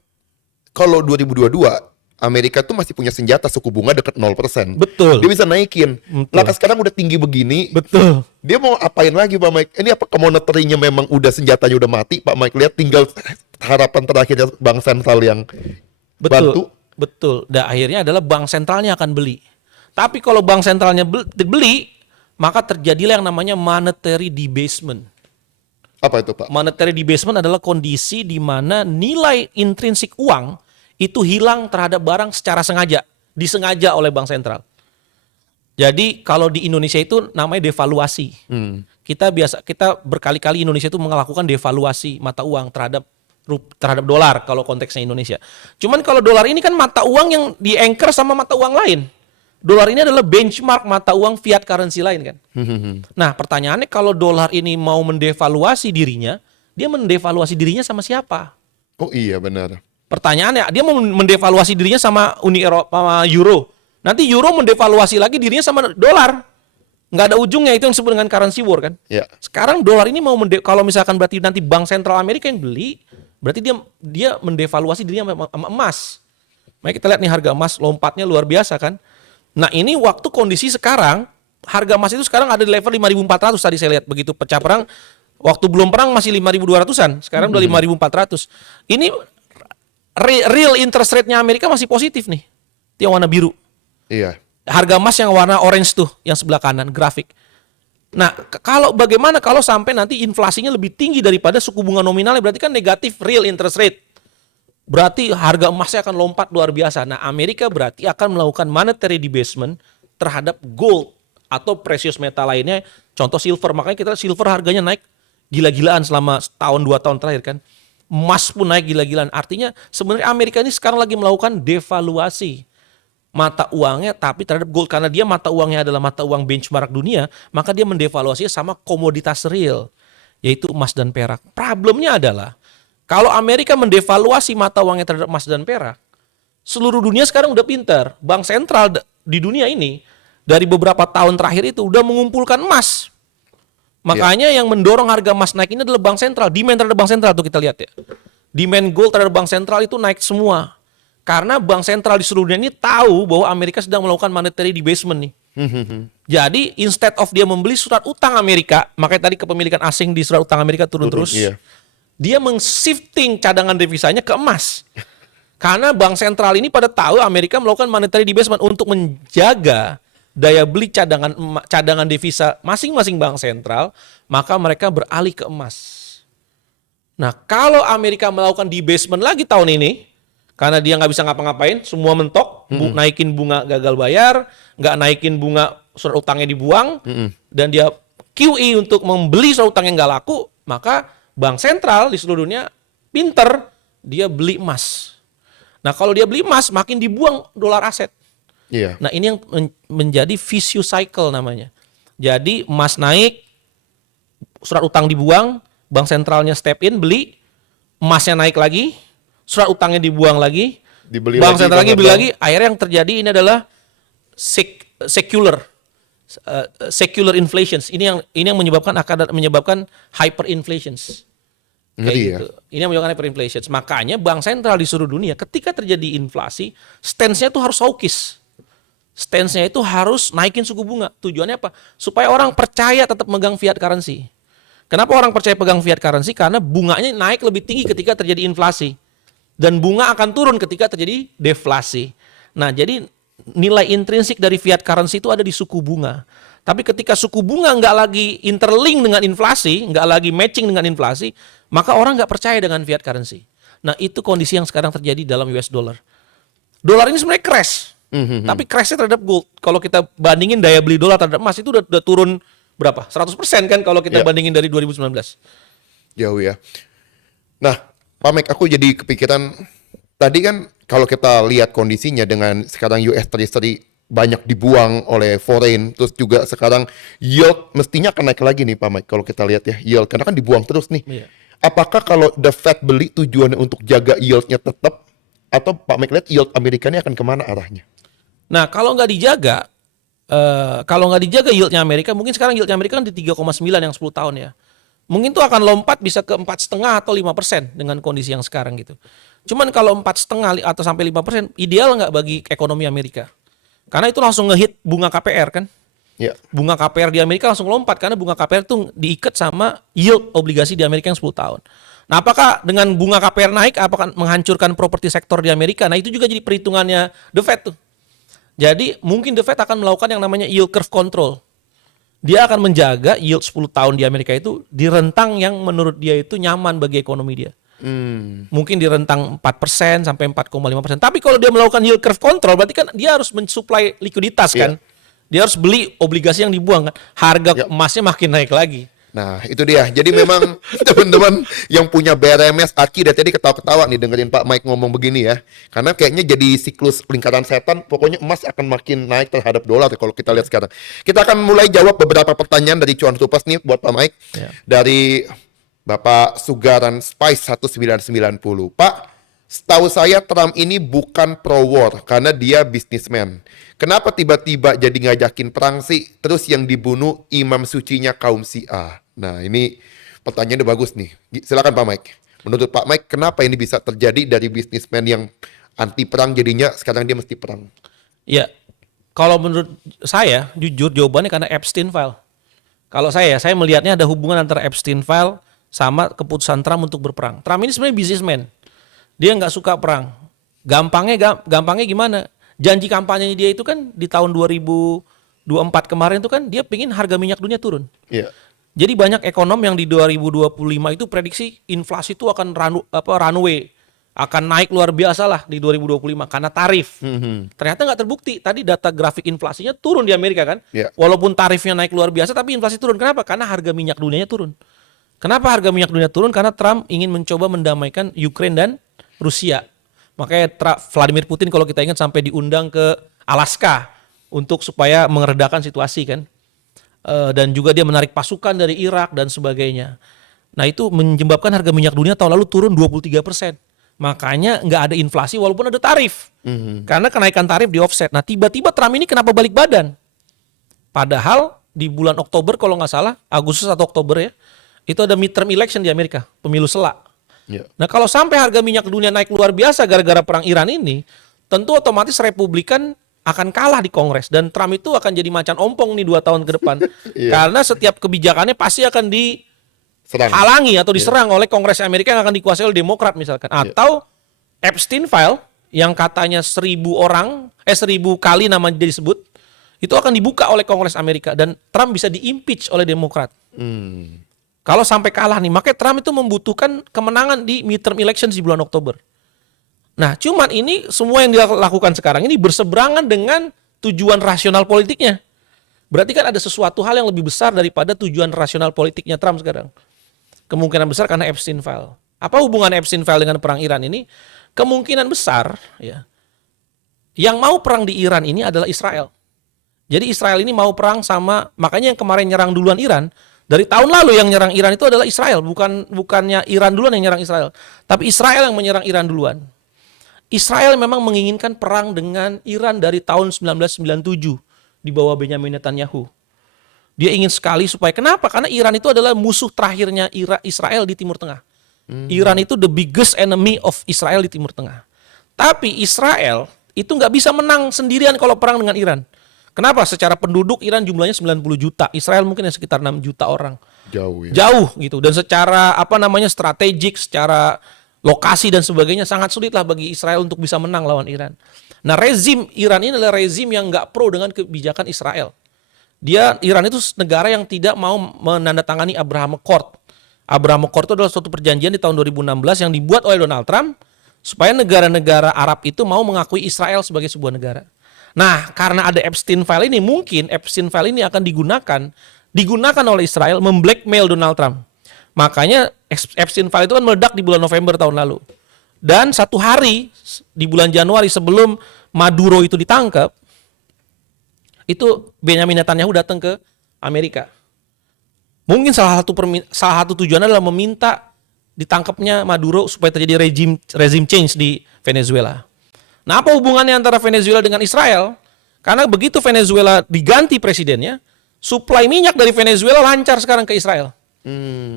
kalau 2022 Amerika tuh masih punya senjata suku bunga dekat 0%. Betul. Dia bisa naikin. Betul. Lah sekarang udah tinggi begini. Betul. Dia mau apain lagi Pak Mike? Ini apa monetary-nya memang udah senjatanya udah mati Pak Mike? Lihat tinggal harapan terakhirnya Bank Sentral yang bantu. Betul. Dan akhirnya adalah bank sentralnya akan beli. Tapi kalau bank sentralnya beli, maka terjadilah yang namanya monetary debasement. Apa itu Pak? Monetary debasement adalah kondisi di mana nilai intrinsik uang itu hilang terhadap barang secara sengaja, disengaja oleh bank sentral. Jadi kalau di Indonesia itu namanya devaluasi. Kita berkali-kali Indonesia itu melakukan devaluasi mata uang terhadap dolar kalau konteksnya Indonesia. Cuman kalau dolar ini kan mata uang yang di-anchor sama mata uang lain. Dolar ini adalah benchmark mata uang fiat currency lain kan. Nah pertanyaannya kalau dolar ini mau mendevaluasi dirinya, dia mendevaluasi dirinya sama siapa? Oh iya benar. Pertanyaannya, dia mau mendevaluasi dirinya sama Uni Eropa, sama Euro. Nanti Euro mendevaluasi lagi dirinya sama dolar. Nggak ada ujungnya, itu yang disebut dengan currency war kan. Ya. Sekarang dolar ini mau kalau misalkan berarti nanti Bank Sentral Amerika yang beli, berarti dia mendevaluasi dirinya sama emas. Mari kita lihat nih harga emas lompatnya luar biasa kan. Nah ini waktu kondisi sekarang, harga emas itu sekarang ada di level 5.400 tadi saya lihat. Begitu pecah perang, waktu belum perang masih 5.200-an. Sekarang udah 5.400. Ini real interest rate-nya Amerika masih positif nih. Itu yang warna biru. Iya. Harga emas yang warna orange tuh, yang sebelah kanan, grafik. Nah, bagaimana kalau sampai nanti inflasinya lebih tinggi daripada suku bunga nominalnya, berarti kan negatif real interest rate. Berarti harga emasnya akan lompat luar biasa. Nah, Amerika berarti akan melakukan monetary debasement terhadap gold atau precious metal lainnya, contoh silver. Makanya kita silver harganya naik gila-gilaan selama setahun 2 tahun terakhir kan. Emas pun naik gila-gilaan. Artinya sebenarnya Amerika ini sekarang lagi melakukan devaluasi mata uangnya tapi terhadap gold. Karena dia mata uangnya adalah mata uang benchmark dunia, maka dia mendevaluasinya sama komoditas real, yaitu emas dan perak. Problemnya adalah kalau Amerika mendevaluasi mata uangnya terhadap emas dan perak, seluruh dunia sekarang udah pintar. Bank sentral di dunia ini dari beberapa tahun terakhir itu udah mengumpulkan emas. Makanya yang mendorong harga emas naik ini adalah bank sentral. Demand terhadap bank sentral tuh kita lihat ya. Demand gold terhadap bank sentral itu naik semua. Karena bank sentral di seluruh dunia ini tahu bahwa Amerika sedang melakukan monetary debasement nih. Jadi instead of dia membeli surat utang Amerika, makanya tadi kepemilikan asing di surat utang Amerika turun terus. Iya. Dia shifting cadangan devisanya ke emas. Karena bank sentral ini pada tahu Amerika melakukan monetary debasement untuk menjaga daya beli cadangan devisa masing-masing bank sentral, maka mereka beralih ke emas. Nah, kalau Amerika melakukan debasement lagi tahun ini, karena dia nggak bisa ngapa-ngapain, semua mentok, naikin bunga gagal bayar, nggak naikin bunga surat utangnya dibuang, dan dia QE untuk membeli surat utang yang nggak laku, maka bank sentral di seluruh dunia pinter, dia beli emas. Nah, kalau dia beli emas, makin dibuang dolar aset. Iya. Nah ini yang menjadi vicious cycle namanya. Jadi emas naik, surat utang dibuang, bank sentralnya step in, beli, emasnya naik lagi, surat utangnya dibuang lagi, Dibeli bank lagi, sentral lagi bank beli lagi. Akhirnya yang terjadi ini adalah secular. secular inflations. Ini yang menyebabkan hyperinflations. Kayak Ngeri ya. gitu. Ini yang menyebabkan hyperinflation. Makanya bank sentral di seluruh dunia ketika terjadi inflasi, stance-nya itu harus hawkish. Stance-nya itu harus naikin suku bunga. Tujuannya apa? Supaya orang percaya tetap megang fiat currency. Kenapa orang percaya pegang fiat currency? Karena bunganya naik lebih tinggi ketika terjadi inflasi. Dan bunga akan turun ketika terjadi deflasi. Nah, jadi nilai intrinsik dari fiat currency itu ada di suku bunga. Tapi ketika suku bunga nggak lagi interlink dengan inflasi, nggak lagi matching dengan inflasi, maka orang nggak percaya dengan fiat currency. Nah, itu kondisi yang sekarang terjadi dalam US dollar. Dolar ini sebenarnya crash, tapi crashnya terhadap gold. Kalau kita bandingin daya beli dolar terhadap emas itu udah turun berapa? 100% kan kalau kita Ya. bandingin dari 2019. Jauh ya. Nah, Pak Mike, aku jadi kepikiran tadi kan kalau kita lihat kondisinya dengan sekarang US Treasury banyak dibuang oleh foreign, terus juga sekarang yield mestinya akan naik lagi nih Pak Mike kalau kita lihat ya yield karena kan dibuang terus nih. Iya. Apakah kalau the Fed beli tujuannya untuk jaga yieldnya tetap atau Pak Mike lihat yield Amerika ini akan kemana arahnya? Nah, kalau nggak dijaga, yieldnya Amerika, mungkin sekarang yieldnya Amerika kan di 3,9 yang 10 tahun ya. Mungkin tuh akan lompat bisa ke 4,5 atau 5% dengan kondisi yang sekarang gitu. Cuman kalau 4,5 atau sampai 5% ideal nggak bagi ekonomi Amerika? Karena itu langsung ngehit bunga KPR kan. Ya. Bunga KPR di Amerika langsung lompat karena bunga KPR tuh diikat sama yield obligasi di Amerika yang 10 tahun. Nah, apakah dengan bunga KPR naik apakah menghancurkan properti sektor di Amerika? Nah, itu juga jadi perhitungannya The Fed tuh. Jadi mungkin The Fed akan melakukan yang namanya yield curve control. Dia akan menjaga yield 10 tahun di Amerika itu di rentang yang menurut dia itu nyaman bagi ekonomi dia. Mungkin di rentang 4% sampai 4,5%. Tapi kalau dia melakukan yield curve control berarti kan dia harus mensuplai likuiditas kan. Dia harus beli obligasi yang dibuang kan. Harga emasnya makin naik lagi. Nah, itu dia. Jadi memang teman-teman yang punya BRMS, Aki dari tadi ketawa-ketawa nih dengerin Pak Mike ngomong begini ya. Karena kayaknya jadi siklus lingkaran setan, pokoknya emas akan makin naik terhadap dolar ya, kalau kita lihat sekarang. Kita akan mulai jawab beberapa pertanyaan dari Cuan Tupas nih buat Pak Mike. Ya. Dari Bapak Sugaran Spice 1990. Pak, setahu saya Trump ini bukan pro-war karena dia bisnismen. Kenapa tiba-tiba jadi ngajakin perang sih? Terus yang dibunuh imam sucinya kaum Syiah. Nah, ini pertanyaannya bagus nih. Silakan Pak Mike. Menurut Pak Mike, kenapa ini bisa terjadi dari bisnismen yang anti perang jadinya sekarang dia mesti perang? Ya, kalau menurut saya jujur jawabannya karena Epstein file. Kalau saya melihatnya ada hubungan antara Epstein file sama keputusan Trump untuk berperang. Trump ini sebenarnya bisnismen. Dia nggak suka perang. Gampangnya gimana? Janji kampanyenya dia itu kan di tahun 2024 kemarin itu kan dia pingin harga minyak dunia turun. Iya. Jadi banyak ekonom yang di 2025 itu prediksi inflasi itu akan runway, akan naik luar biasa lah di 2025 karena tarif. Ternyata nggak terbukti. Tadi data grafik inflasinya turun di Amerika kan. Iya. Walaupun tarifnya naik luar biasa tapi inflasi turun. Kenapa? Karena harga minyak dunianya turun. Kenapa harga minyak dunia turun? Karena Trump ingin mencoba mendamaikan Ukraine dan Rusia. Makanya Vladimir Putin kalau kita ingat sampai diundang ke Alaska untuk supaya mengeredakan situasi kan. Dan juga dia menarik pasukan dari Irak dan sebagainya. Nah, itu menyebabkan harga minyak dunia tahun lalu turun 23%. Makanya nggak ada inflasi walaupun ada tarif. Karena kenaikan tarif di offset. Nah, tiba-tiba Trump ini kenapa balik badan? Padahal di bulan Oktober kalau nggak salah, Agustus atau Oktober ya, itu ada midterm election di Amerika, pemilu sela. Iya. Nah, kalau sampai harga minyak dunia naik luar biasa gara-gara perang Iran ini, tentu otomatis Republikan akan kalah di Kongres dan Trump itu akan jadi macan ompong nih 2 tahun ke depan. Karena setiap kebijakannya pasti akan dihalangi atau diserang oleh Kongres Amerika yang akan dikuasai oleh Demokrat misalkan. Atau Epstein file yang katanya 1.000 kali namanya disebut, itu akan dibuka oleh Kongres Amerika dan Trump bisa diimpeach oleh Demokrat. Kalau sampai kalah nih, makanya Trump itu membutuhkan kemenangan di midterm elections di bulan Oktober. Nah, cuman ini semua yang dia lakukan sekarang ini berseberangan dengan tujuan rasional politiknya. Berarti kan ada sesuatu hal yang lebih besar daripada tujuan rasional politiknya Trump sekarang. Kemungkinan besar karena Epstein file. Apa hubungan Epstein file dengan perang Iran ini? Kemungkinan besar ya. Yang mau perang di Iran ini adalah Israel. Jadi Israel ini mau perang sama, makanya yang kemarin nyerang duluan Iran, dari tahun lalu yang nyerang Iran itu adalah Israel, bukannya Iran duluan yang nyerang Israel, tapi Israel yang menyerang Iran duluan. Israel memang menginginkan perang dengan Iran dari tahun 1997 di bawah Benjamin Netanyahu. Dia ingin sekali supaya kenapa? Karena Iran itu adalah musuh terakhirnya Israel di Timur Tengah. Iran itu the biggest enemy of Israel di Timur Tengah. Tapi Israel itu nggak bisa menang sendirian kalau perang dengan Iran. Kenapa? Secara penduduk Iran jumlahnya 90 juta, Israel mungkin sekitar 6 juta orang. Jauh ya. Jauh gitu. Dan secara strategik, secara lokasi dan sebagainya sangat sulit lah bagi Israel untuk bisa menang lawan Iran. Nah, rezim Iran ini adalah rezim yang nggak pro dengan kebijakan Israel. Iran itu negara yang tidak mau menandatangani Abraham Accord. Abraham Accord itu adalah suatu perjanjian di tahun 2016 yang dibuat oleh Donald Trump supaya negara-negara Arab itu mau mengakui Israel sebagai sebuah negara. Nah, karena ada Epstein File ini, mungkin Epstein File ini akan digunakan oleh Israel memblackmail Donald Trump. Makanya Epstein File itu kan meledak di bulan November tahun lalu. Dan satu hari di bulan Januari sebelum Maduro itu ditangkap, itu Benjamin Netanyahu datang ke Amerika. Mungkin salah satu tujuannya adalah meminta ditangkapnya Maduro supaya terjadi regime change di Venezuela. Nah, apa hubungannya antara Venezuela dengan Israel? Karena begitu Venezuela diganti presidennya, suplai minyak dari Venezuela lancar sekarang ke Israel.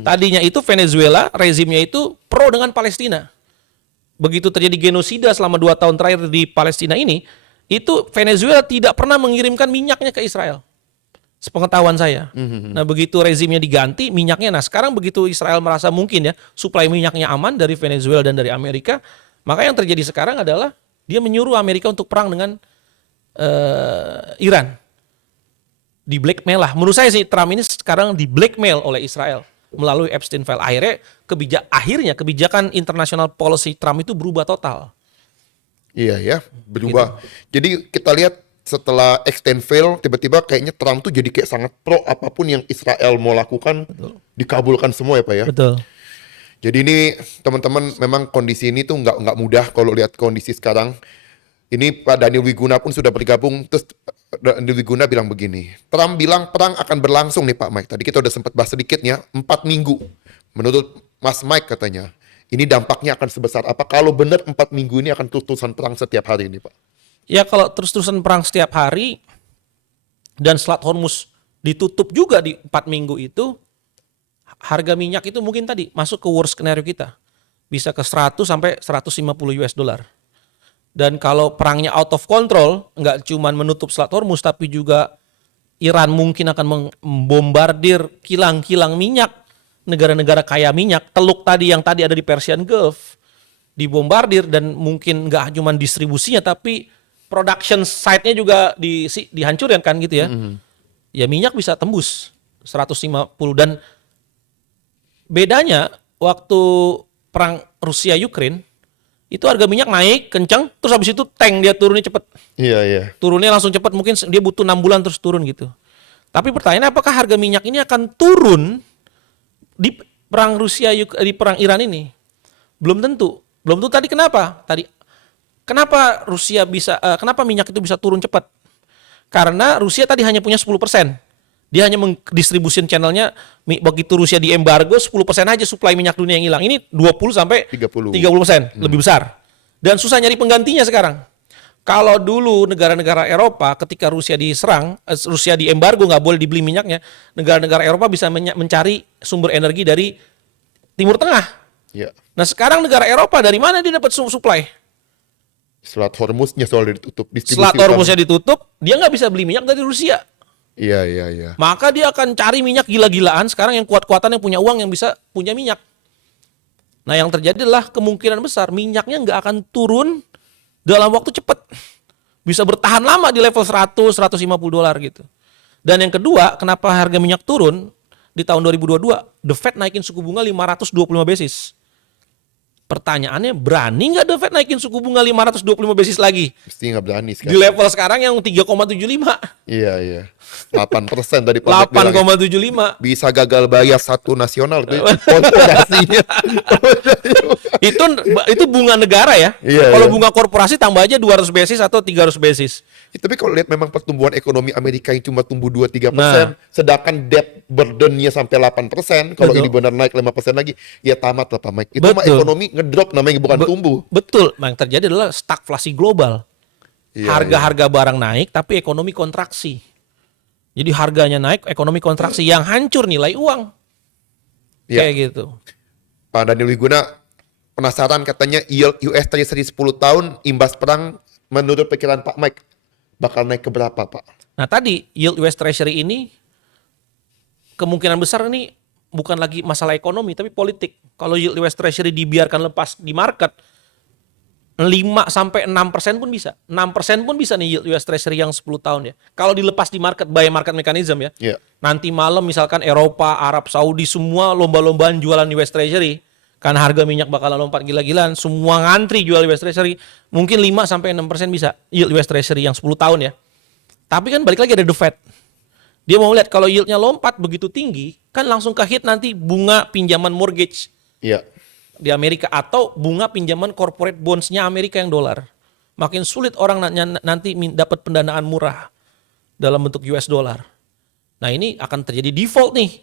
Tadinya itu Venezuela, rezimnya itu pro dengan Palestina. Begitu terjadi genosida selama 2 tahun terakhir di Palestina ini, itu Venezuela tidak pernah mengirimkan minyaknya ke Israel. Sepengetahuan saya. Nah, begitu rezimnya diganti, minyaknya. Nah, sekarang begitu Israel merasa mungkin ya, suplai minyaknya aman dari Venezuela dan dari Amerika, maka yang terjadi sekarang adalah dia menyuruh Amerika untuk perang dengan Iran. Di blackmail lah. Menurut saya sih Trump ini sekarang di blackmail oleh Israel melalui Epstein File. Akhirnya kebijakan international policy Trump itu berubah total. Iya ya, berubah. Jadi kita lihat setelah Epstein File, tiba-tiba kayaknya Trump tuh jadi kayak sangat pro apapun yang Israel mau lakukan, dikabulkan semua ya Pak ya. Betul. Jadi ini teman-teman memang kondisi ini tuh nggak mudah kalau lihat kondisi sekarang. Ini Pak Daniel Wiguna pun sudah bergabung. Terus Daniel Wiguna bilang begini, Trump bilang perang akan berlangsung nih Pak Mike. Tadi kita udah sempat bahas sedikitnya, 4 minggu. Menurut Mas Mike katanya, ini dampaknya akan sebesar apa kalau benar 4 minggu ini akan terus-terusan perang setiap hari ini Pak? Ya kalau terus-terusan perang setiap hari dan Selat Hormuz ditutup juga di 4 minggu itu, harga minyak itu mungkin tadi masuk ke worst scenario kita. Bisa ke 100 sampai 150 US dollar. Dan kalau perangnya out of control, nggak cuma menutup Selat Hormuz, tapi juga Iran mungkin akan membombardir kilang-kilang minyak, negara-negara kaya minyak, teluk tadi yang tadi ada di Persian Gulf, dibombardir dan mungkin nggak cuma distribusinya, tapi production site-nya juga dihancurkan kan gitu ya. Ya minyak bisa tembus 150 dan bedanya waktu perang Rusia-Ukraine itu harga minyak naik kencang, terus habis itu tank dia turunnya cepet. Iya, iya. Turunnya langsung cepet, mungkin dia butuh 6 bulan terus turun gitu. Tapi pertanyaannya apakah harga minyak ini akan turun di perang di perang Iran ini? Belum tentu. Belum tentu tadi kenapa? Kenapa kenapa minyak itu bisa turun cepat? Karena Rusia tadi hanya punya 10%. Dia hanya mendistribusin channelnya, begitu Rusia di embargo 10% aja suplai minyak dunia yang hilang. Ini 20 sampai 30%, lebih besar. Dan susah nyari penggantinya sekarang. Kalau dulu negara-negara Eropa ketika Rusia diserang, Rusia di embargo nggak boleh dibeli minyaknya, negara-negara Eropa bisa mencari sumber energi dari Timur Tengah. Ya. Nah sekarang negara Eropa dari mana dia dapat suplai? Selat Hormuznya soal ditutup. Selat Hormuznya ditutup, dia nggak bisa beli minyak dari Rusia. Iya, iya, iya. Maka dia akan cari minyak gila-gilaan sekarang yang kuat-kuatan yang punya uang yang bisa punya minyak. Nah yang terjadi adalah kemungkinan besar minyaknya nggak akan turun dalam waktu cepat. Bisa bertahan lama di level 100-150 dolar gitu. Dan yang kedua, kenapa harga minyak turun di tahun 2022? The Fed naikin suku bunga 525 basis. Pertanyaannya, berani nggak The Fed naikin suku bunga 525 basis lagi? Mesti nggak berani sekarang. Di level sekarang yang 3,75. Iya, iya. 8% tadi Pak 8,75. Bisa gagal bayar satu nasional itu korporasinya. itu bunga negara ya. Iya, kalau iya. bunga korporasi tambah aja 200 basis atau 300 basis. Tapi kalau lihat memang pertumbuhan ekonomi Amerika yang cuma tumbuh 2-3%, Nah. sedangkan debt burden-nya sampai 8%, kalau Betul. ini benar naik 5% lagi, ya tamat lah Pak Mike. Itu mah Betul. ekonomi ngedrop namanya, bukan tumbuh. Betul. Yang terjadi adalah stagflasi global. Iya, Harga-harga barang naik tapi ekonomi kontraksi. Jadi harganya naik, ekonomi kontraksi, yang hancur nilai uang. Ya. Kayak gitu. Pak Daniel Wiguna penasaran katanya yield US Treasury 10 tahun imbas perang menurut pikiran Pak Mike bakal naik ke berapa, Pak? Nah tadi yield US Treasury ini kemungkinan besar ini bukan lagi masalah ekonomi tapi politik. Kalau yield US Treasury dibiarkan lepas di market 5-6% pun bisa. 6% pun bisa nih yield US Treasury yang 10 tahun ya. Kalau dilepas di market, by market mechanism ya. Iya. Nanti malam misalkan Eropa, Arab Saudi semua lomba-lombaan jualan US Treasury. Karena harga minyak bakalan lompat gila-gilaan. Semua ngantri jual US Treasury. Mungkin 5-6% bisa yield US Treasury yang 10 tahun ya. Tapi kan balik lagi ada the Fed. Dia mau lihat kalau yieldnya lompat begitu tinggi, kan langsung ke hit nanti bunga pinjaman mortgage Iya. di Amerika atau bunga pinjaman corporate bonds-nya Amerika yang dolar. Makin sulit orang nanti dapat pendanaan murah dalam bentuk US dollar. Nah ini akan terjadi default nih.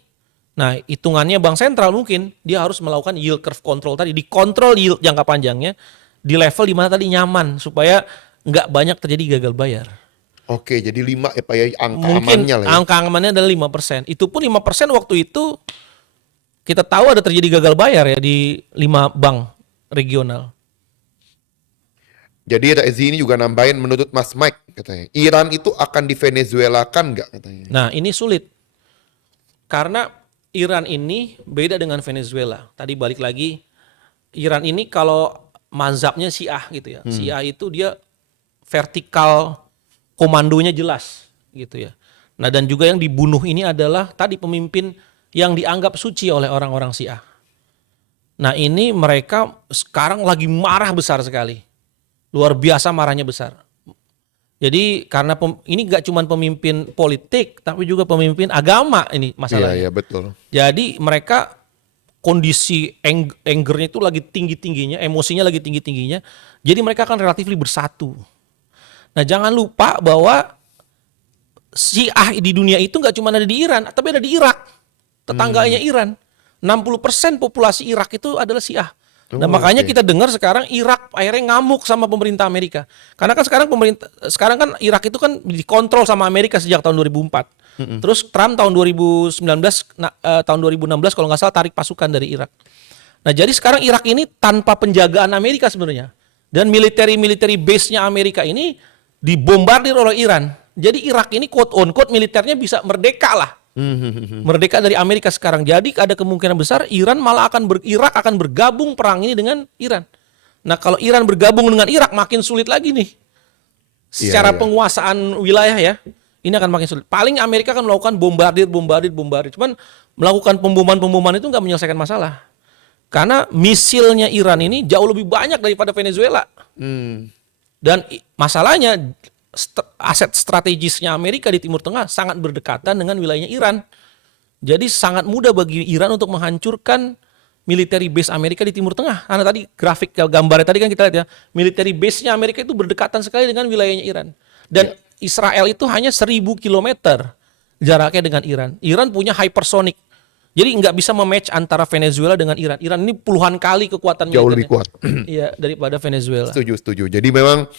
Nah hitungannya bank sentral mungkin dia harus melakukan yield curve control tadi, dikontrol yield jangka panjangnya di level di mana tadi nyaman supaya nggak banyak terjadi gagal bayar. Oke, jadi 5 ya Pak ya angka Mungkin amannya lah ya. angka amannya adalah 5%. Itu pun 5% waktu itu kita tahu ada terjadi gagal bayar ya di 5 bank regional. Jadi Rezi ini juga nambahin menurut Mas Mike katanya. Iran itu akan di Venezuela-kan nggak katanya? Nah ini sulit. Karena Iran ini beda dengan Venezuela. Tadi balik lagi, Iran ini kalau mazhabnya Syiah gitu ya. Syiah itu dia vertikal komandonya jelas gitu ya. Nah dan juga yang dibunuh ini adalah tadi pemimpin yang dianggap suci oleh orang-orang Syiah. Nah ini mereka sekarang lagi marah besar sekali. Luar biasa marahnya besar. Jadi karena ini gak cuma pemimpin politik tapi juga pemimpin agama ini masalahnya. Iya, betul. Jadi mereka kondisi angernya itu lagi tinggi-tingginya, emosinya lagi tinggi-tingginya. Jadi mereka akan relatif bersatu. Nah jangan lupa bahwa Syiah di dunia itu nggak cuma ada di Iran, tapi ada di Irak, tetangganya Iran. 60% populasi Irak itu adalah Syiah. Nah makanya kita dengar sekarang Irak akhirnya ngamuk sama pemerintah Amerika. Karena kan sekarang kan Irak itu kan dikontrol sama Amerika sejak tahun 2004. Terus Trump tahun 2019, tahun 2016 kalau nggak salah tarik pasukan dari Irak. Nah jadi sekarang Irak ini tanpa penjagaan Amerika sebenarnya. Dan military base-nya Amerika ini dibombardir oleh Iran. Jadi Irak ini quote on quote militernya bisa merdeka lah. Merdeka dari Amerika sekarang. Jadi ada kemungkinan besar Irak akan bergabung perang ini dengan Iran. Nah kalau Iran bergabung dengan Irak makin sulit lagi nih. Secara penguasaan wilayah ya. Ini akan makin sulit. Paling Amerika akan melakukan bombardir. Cuman melakukan pemboman itu nggak menyelesaikan masalah. Karena misilnya Iran ini jauh lebih banyak daripada Venezuela. Dan masalahnya aset strategisnya Amerika di Timur Tengah sangat berdekatan dengan wilayahnya Iran. Jadi sangat mudah bagi Iran untuk menghancurkan military base Amerika di Timur Tengah. Karena tadi grafik gambarnya tadi kan kita lihat ya, military base-nya Amerika itu berdekatan sekali dengan wilayahnya Iran. Dan Israel itu hanya 1.000 kilometer jaraknya dengan Iran. Iran punya hypersonic. Jadi nggak bisa mematch antara Venezuela dengan Iran. Iran ini puluhan kali kekuatan Jauh militernya. lebih kuat. Iya, daripada Venezuela. Setuju. Jadi memang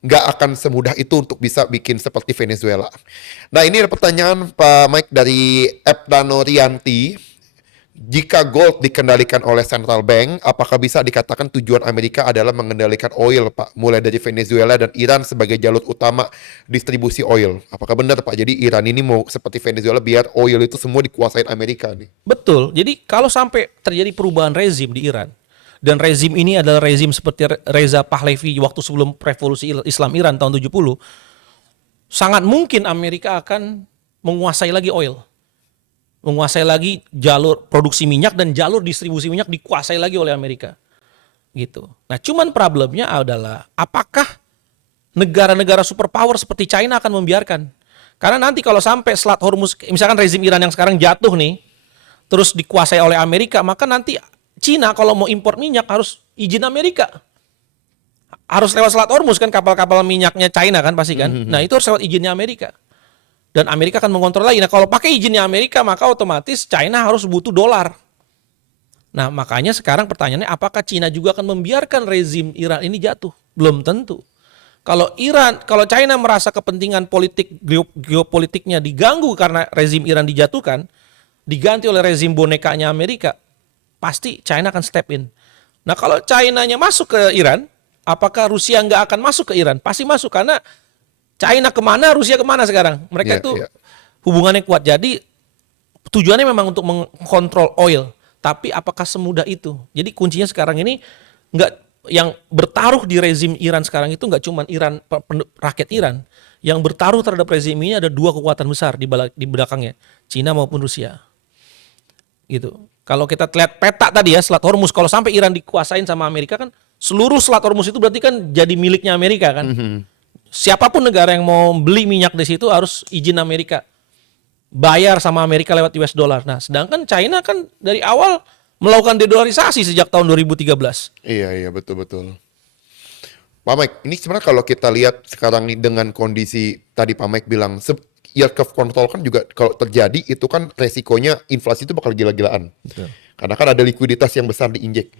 nggak akan semudah itu untuk bisa bikin seperti Venezuela. Nah ini ada pertanyaan Pak Mike dari Epdano Rianti. Jika gold dikendalikan oleh central bank, apakah bisa dikatakan tujuan Amerika adalah mengendalikan oil, Pak? Mulai dari Venezuela dan Iran sebagai jalur utama distribusi oil. Apakah benar, Pak? Jadi Iran ini mau seperti Venezuela biar oil itu semua dikuasain Amerika nih? Betul. Jadi kalau sampai terjadi perubahan rezim di Iran, dan rezim ini adalah rezim seperti Reza Pahlavi waktu sebelum revolusi Islam Iran tahun 70, sangat mungkin Amerika akan menguasai lagi oil. Menguasai lagi jalur produksi minyak dan jalur distribusi minyak dikuasai lagi oleh Amerika. Gitu. Nah, cuman problemnya adalah apakah negara-negara superpower seperti China akan membiarkan? Karena nanti kalau sampai Selat Hormuz, misalkan rezim Iran yang sekarang jatuh nih, terus dikuasai oleh Amerika, maka nanti China kalau mau impor minyak harus izin Amerika. Harus lewat Selat Hormuz kan kapal-kapal minyaknya China kan pasti kan. Nah, itu harus lewat izinnya Amerika. Dan Amerika akan mengontrol lagi. Nah kalau pakai izinnya Amerika maka otomatis China harus butuh dolar. Nah makanya sekarang pertanyaannya apakah China juga akan membiarkan rezim Iran ini jatuh? Belum tentu. Kalau China merasa kepentingan politik geopolitiknya diganggu karena rezim Iran dijatuhkan, diganti oleh rezim bonekanya Amerika, pasti China akan step in. Nah kalau China-nya masuk ke Iran, apakah Rusia nggak akan masuk ke Iran? Pasti masuk karena China kemana, Rusia kemana sekarang. Mereka itu hubungannya kuat. Jadi tujuannya memang untuk mengkontrol oil. Tapi apakah semudah itu? Jadi kuncinya sekarang ini nggak yang bertaruh di rezim Iran sekarang itu nggak cuma Iran, rakyat Iran. Yang bertaruh terhadap rezim ini ada dua kekuatan besar di belakangnya, Cina maupun Rusia. Gitu. Kalau kita lihat peta tadi ya, Selat Hormuz, kalau sampai Iran dikuasain sama Amerika kan, seluruh Selat Hormuz itu berarti kan jadi miliknya Amerika kan. Siapapun negara yang mau beli minyak di situ harus izin Amerika. Bayar sama Amerika lewat US dollar. Nah, sedangkan China kan dari awal melakukan dedolarisasi sejak tahun 2013. Iya, betul. Pak Mike, ini sebenarnya kalau kita lihat sekarang nih dengan kondisi tadi Pak Mike bilang, yield curve control kan juga kalau terjadi itu kan resikonya inflasi itu bakal gila-gilaan. Betul. Karena kan ada likuiditas yang besar diinjek.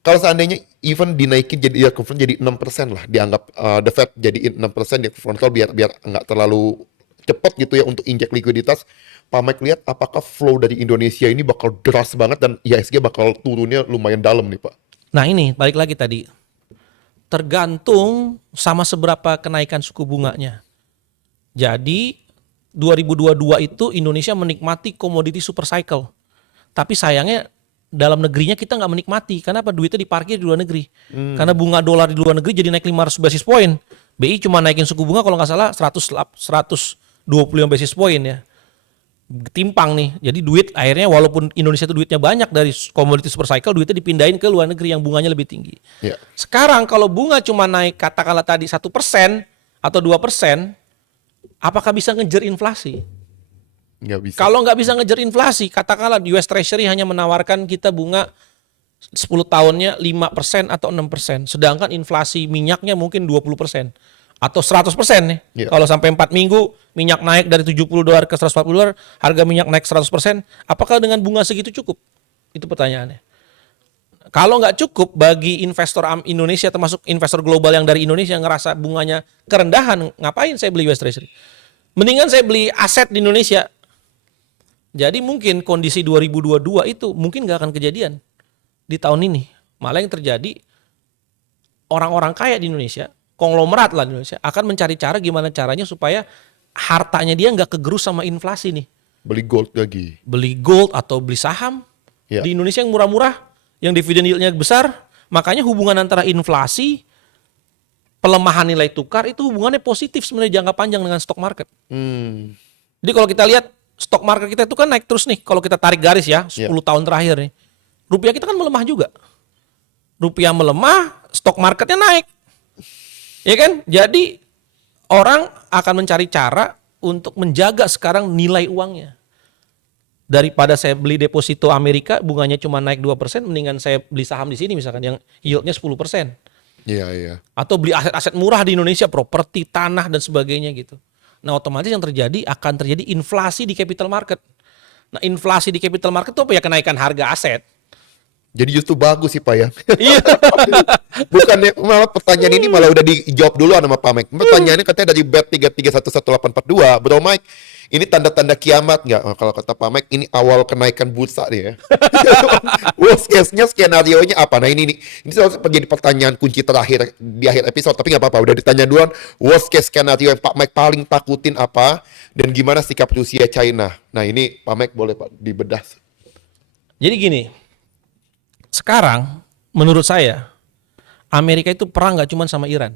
Kalau seandainya even dinaikin jadi yield curve jadi 6% lah, dianggap the Fed jadiin 6% yield curve control biar nggak terlalu cepat gitu ya untuk injek likuiditas. Pak Mike lihat apakah flow dari Indonesia ini bakal deras banget dan IHSG bakal turunnya lumayan dalam nih Pak. Nah ini balik lagi tadi, tergantung sama seberapa kenaikan suku bunganya. Jadi 2022 itu Indonesia menikmati komoditi super cycle. Tapi sayangnya dalam negerinya kita nggak menikmati. Karena apa? Duitnya diparkir di luar negeri. Karena bunga dolar di luar negeri jadi naik 500 basis point. BI cuma naikin suku bunga kalau nggak salah 125 basis point ya. Timpang nih. Jadi duit akhirnya walaupun Indonesia itu duitnya banyak dari komoditi super cycle, duitnya dipindahin ke luar negeri yang bunganya lebih tinggi. Yeah. Sekarang kalau bunga cuma naik katakanlah tadi 1% atau 2%, apakah bisa ngejar inflasi? Nggak bisa. Kalau nggak bisa ngejar inflasi, katakanlah US Treasury hanya menawarkan kita bunga 10 tahunnya 5% atau 6%. Sedangkan inflasi minyaknya mungkin 20%. Atau 100% nih. Yeah. Kalau sampai 4 minggu minyak naik dari $70 ke $140, harga minyak naik 100%, apakah dengan bunga segitu cukup? Itu pertanyaannya. Kalau nggak cukup bagi investor Indonesia termasuk investor global yang dari Indonesia ngerasa bunganya kerendahan, ngapain saya beli US Treasury? Mendingan saya beli aset di Indonesia. Jadi mungkin kondisi 2022 itu mungkin nggak akan kejadian di tahun ini. Malah yang terjadi orang-orang kaya di Indonesia, konglomerat lah di Indonesia, akan mencari cara gimana caranya supaya hartanya dia nggak kegerus sama inflasi nih. Beli gold lagi. Beli gold atau beli saham di Indonesia yang murah-murah, yang dividen yield-nya besar. Makanya hubungan antara inflasi, pelemahan nilai tukar itu hubungannya positif sebenarnya jangka panjang dengan stock market. Jadi kalau kita lihat stock market kita itu kan naik terus nih. Kalau kita tarik garis ya 10 tahun terakhir nih. Rupiah kita kan melemah juga. Rupiah melemah, stock marketnya naik. Ya kan? Jadi orang akan mencari cara untuk menjaga sekarang nilai uangnya. Daripada saya beli deposito Amerika bunganya cuma naik 2%, mendingan saya beli saham di sini misalkan yang yieldnya 10%. Iya. Atau beli aset-aset murah di Indonesia, properti, tanah dan sebagainya gitu. Nah, otomatis yang terjadi akan terjadi inflasi di capital market. Nah, inflasi di capital market itu apa ya? Kenaikan harga aset. Jadi justru bagus sih Pak ya. Iya. Bukannya malah pertanyaan ini malah udah dijawab dulu sama Pak Mike. Pertanyaannya katanya dari bet 33111842. Bro Mike, ini tanda-tanda kiamat nggak? Oh, kalau kata Pak Mike, ini awal kenaikan bursa nih ya. Worst case-nya skenario-nya apa? Nah ini selalu menjadi pertanyaan kunci terakhir di akhir episode. Tapi nggak apa-apa, udah ditanya duluan. Worst case skenario yang Pak Mike paling takutin apa? Dan gimana sikap Rusia China? Nah ini Pak Mike boleh Pak dibedah. Jadi gini, sekarang menurut saya Amerika itu perang nggak cuma sama Iran.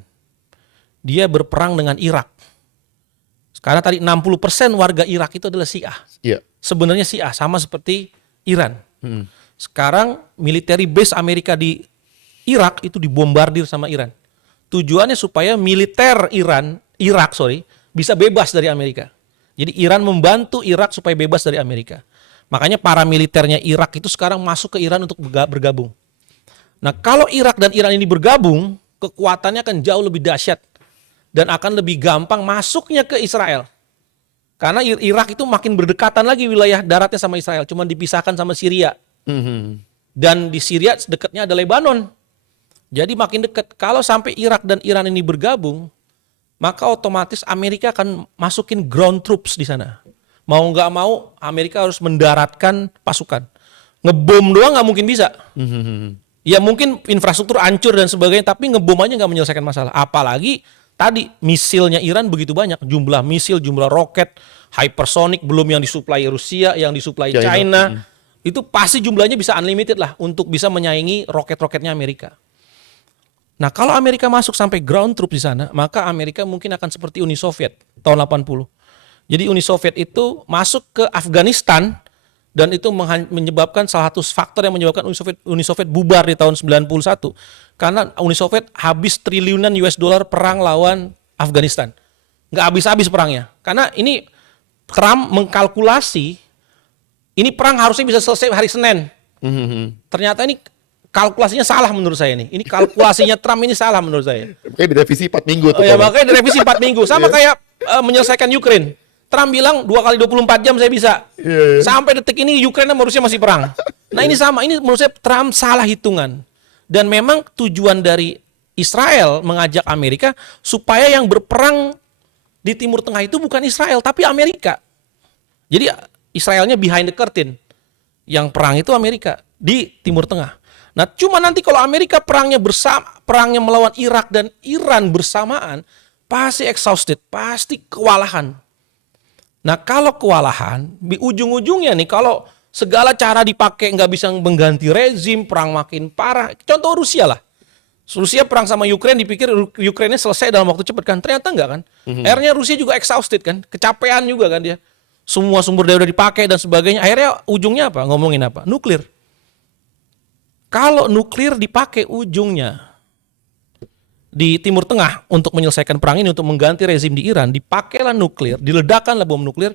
Dia berperang dengan Irak. Karena tadi 60% warga Irak itu adalah Syiah. Iya. Sebenarnya Syiah sama seperti Iran. Sekarang military base Amerika di Irak itu dibombardir sama Iran. Tujuannya supaya militer Irak bisa bebas dari Amerika. Jadi Iran membantu Irak supaya bebas dari Amerika. Makanya para militernya Irak itu sekarang masuk ke Iran untuk bergabung. Nah, kalau Irak dan Iran ini bergabung, kekuatannya akan jauh lebih dahsyat dan akan lebih gampang masuknya ke Israel. Karena Irak itu makin berdekatan lagi wilayah daratnya sama Israel, cuma dipisahkan sama Syria. Dan di Syria dekatnya ada Lebanon. Jadi makin dekat. Kalau sampai Irak dan Iran ini bergabung, maka otomatis Amerika akan masukin ground troops di sana. Mau nggak mau, Amerika harus mendaratkan pasukan. Ngebom doang nggak mungkin bisa. Ya mungkin infrastruktur hancur dan sebagainya, tapi ngebom aja nggak menyelesaikan masalah. Apalagi tadi misilnya Iran begitu banyak, jumlah misil, jumlah roket, hypersonic, belum yang disuplai Rusia, yang disuplai China. Itu pasti jumlahnya bisa unlimited lah untuk bisa menyaingi roket-roketnya Amerika. Nah kalau Amerika masuk sampai ground troops di sana, maka Amerika mungkin akan seperti Uni Soviet tahun 80. Jadi Uni Soviet itu masuk ke Afghanistan, dan itu menyebabkan salah satu faktor yang menyebabkan Uni Soviet bubar di tahun 91. Karena Uni Soviet habis triliunan US dollar perang lawan Afghanistan. Nggak habis-habis perangnya. Karena ini Trump mengkalkulasi, ini perang harusnya bisa selesai hari Senin. Ternyata ini kalkulasinya salah menurut saya nih. Ini kalkulasinya Trump ini salah menurut saya. Makanya direvisi 4 minggu tuh. Ya makanya direvisi 4 minggu. Sama kayak menyelesaikan Ukraine. Trump bilang 2 kali 24 jam saya bisa. Sampai detik ini Ukraina sama Rusia masih perang. Nah ini sama, ini menurut saya Trump salah hitungan. Dan memang tujuan dari Israel mengajak Amerika supaya yang berperang di Timur Tengah itu bukan Israel, tapi Amerika. Jadi Israelnya behind the curtain. Yang perang itu Amerika di Timur Tengah. Nah cuma nanti kalau Amerika perangnya melawan Irak dan Iran bersamaan, pasti exhausted, pasti kewalahan. Nah kalau kewalahan, di ujung-ujungnya nih kalau segala cara dipakai nggak bisa mengganti rezim, perang makin parah. Contoh Rusia lah. Rusia perang sama Ukraine, dipikir Ukraine selesai dalam waktu cepat kan. Ternyata enggak kan. Akhirnya Rusia juga exhausted kan. Kecapean juga kan dia. Semua sumber daya udah dipakai dan sebagainya. Akhirnya ujungnya apa? Ngomongin apa? Nuklir. Kalau nuklir dipakai ujungnya di Timur Tengah untuk menyelesaikan perang ini, untuk mengganti rezim di Iran, dipakailah nuklir, diledakkanlah bom nuklir.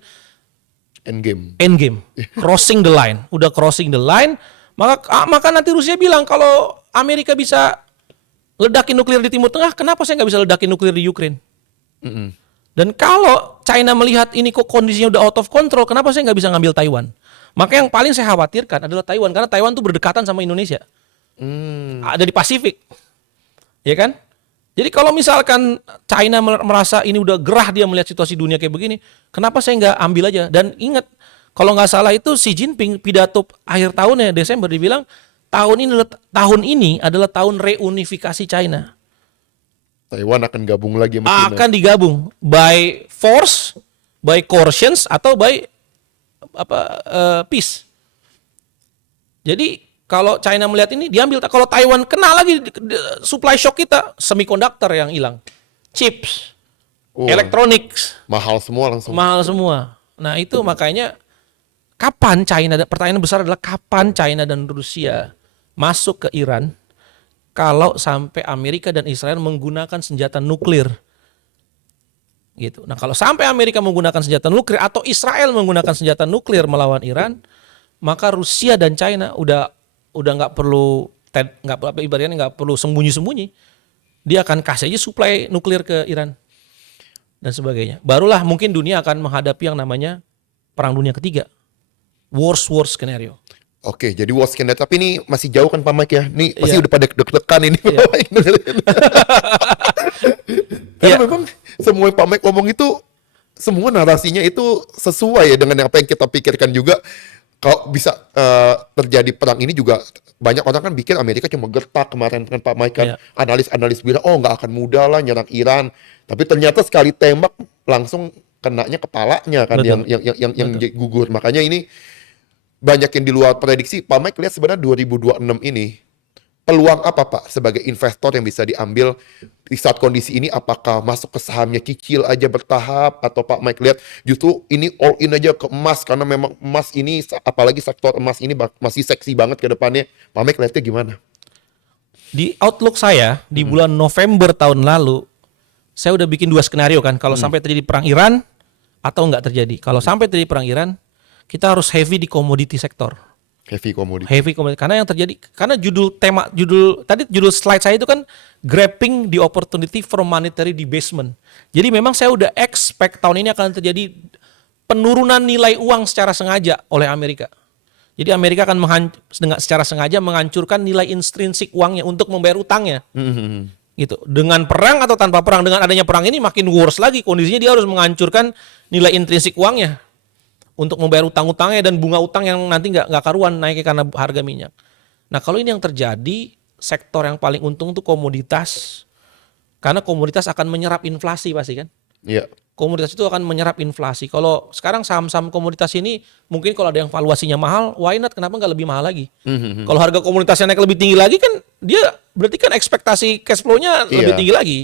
Endgame. Crossing the line. Udah crossing the line, maka nanti Rusia bilang kalau Amerika bisa ledakin nuklir di Timur Tengah, kenapa saya nggak bisa ledakin nuklir di Ukraine? Dan kalau China melihat ini kok kondisinya udah out of control, kenapa saya nggak bisa ngambil Taiwan? Maka yang paling saya khawatirkan adalah Taiwan, karena Taiwan tuh berdekatan sama Indonesia. Ada di Pasifik. Ya kan? Jadi kalau misalkan China merasa ini udah gerah dia melihat situasi dunia kayak begini, kenapa saya nggak ambil aja? Dan ingat, kalau nggak salah itu Xi Jinping pidato akhir tahunnya Desember dibilang tahun ini adalah tahun reunifikasi China. Taiwan akan gabung lagi sama China. Akan digabung by force, by coercions atau by peace. Jadi kalau China melihat ini diambil. Kalau Taiwan kena lagi supply shock kita, semiconductor yang hilang, chips, electronics, mahal semua langsung. Mahal semua. Nah itu makanya kapan China? Pertanyaan besar adalah kapan China dan Rusia masuk ke Iran kalau sampai Amerika dan Israel menggunakan senjata nuklir. Gitu. Nah kalau sampai Amerika menggunakan senjata nuklir atau Israel menggunakan senjata nuklir melawan Iran, maka Rusia dan China udah nggak perlu ibaratnya nggak perlu sembunyi-sembunyi, dia akan kasih aja suplai nuklir ke Iran dan sebagainya. Barulah mungkin dunia akan menghadapi yang namanya perang dunia ketiga, worst scenario. Oke, jadi worst scenario, tapi ini masih jauh kan Pak Mike ya? Nih pasti udah pada deg-degan ini. Karena memang semua Pak Mike ngomong itu, semua narasinya itu sesuai ya dengan apa yang kita pikirkan juga. Kalau bisa terjadi perang ini juga banyak orang kan bikin Amerika cuma gertak kemarin kan Pak Mike kan. Analis bilang nggak akan mudah lah nyerang Iran, tapi ternyata sekali tembak langsung kenanya kepalanya kan. Betul. yang gugur. Makanya ini banyak yang di luar prediksi. Pak Mike lihat sebenarnya 2026 ini peluang apa Pak sebagai investor yang bisa diambil di saat kondisi ini? Apakah masuk ke sahamnya cicil aja bertahap, atau Pak Mike lihat justru ini all in aja ke emas, karena memang emas ini, apalagi sektor emas ini masih seksi banget ke depannya. Pak Mike lihatnya gimana? Di outlook saya di bulan November tahun lalu, saya udah bikin 2 skenario kan. Kalau sampai terjadi perang Iran atau nggak terjadi. Kalau sampai terjadi perang Iran, kita harus heavy di commodity sektor. Heavy commodity. Karena yang terjadi, karena judul slide saya itu kan grabbing the opportunity from monetary debasement. Jadi memang saya udah expect tahun ini akan terjadi penurunan nilai uang secara sengaja oleh Amerika. Jadi Amerika akan secara sengaja menghancurkan nilai intrinsik uangnya untuk membayar utangnya. Gitu. Dengan perang atau tanpa perang, dengan adanya perang ini makin worse lagi kondisinya, dia harus menghancurkan nilai intrinsik uangnya untuk membayar utang-utangnya dan bunga utang yang nanti nggak karuan naiknya karena harga minyak. Nah kalau ini yang terjadi, sektor yang paling untung tuh komoditas, karena komoditas akan menyerap inflasi pasti kan. Iya. Komoditas itu akan menyerap inflasi. Kalau sekarang saham-saham komoditas ini mungkin kalau ada yang valuasinya mahal, why not? Kenapa nggak lebih mahal lagi? Kalau harga komoditasnya naik lebih tinggi lagi kan dia berarti kan ekspektasi cash flow-nya lebih Iya. tinggi lagi.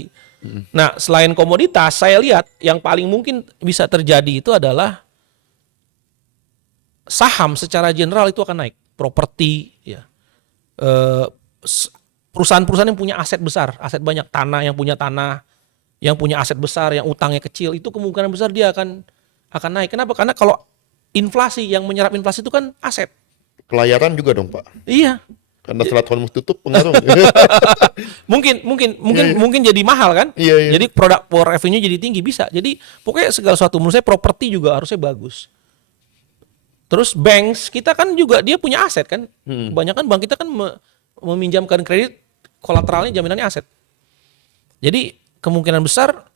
Nah, selain komoditas, saya lihat yang paling mungkin bisa terjadi itu adalah saham secara general itu akan naik. Properti, ya. Eh, Perusahaan-perusahaan yang punya aset besar, aset banyak, tanah, yang punya tanah, yang punya aset besar, yang utangnya kecil, itu kemungkinan besar dia akan naik. Kenapa? Karena kalau inflasi, yang menyerap inflasi itu kan aset. Pelayaran juga dong, Pak. Iya. Karena Selat Hormuz tutup pengaruh. Mungkin jadi mahal kan? Iya, iya. Jadi produk revenue jadi tinggi bisa. Jadi pokoknya segala sesuatu menurut saya properti juga harusnya bagus. Terus banks kita kan juga dia punya aset kan? Kebanyakan bank kita kan meminjamkan kredit, kolateralnya jaminannya aset. Jadi kemungkinan besar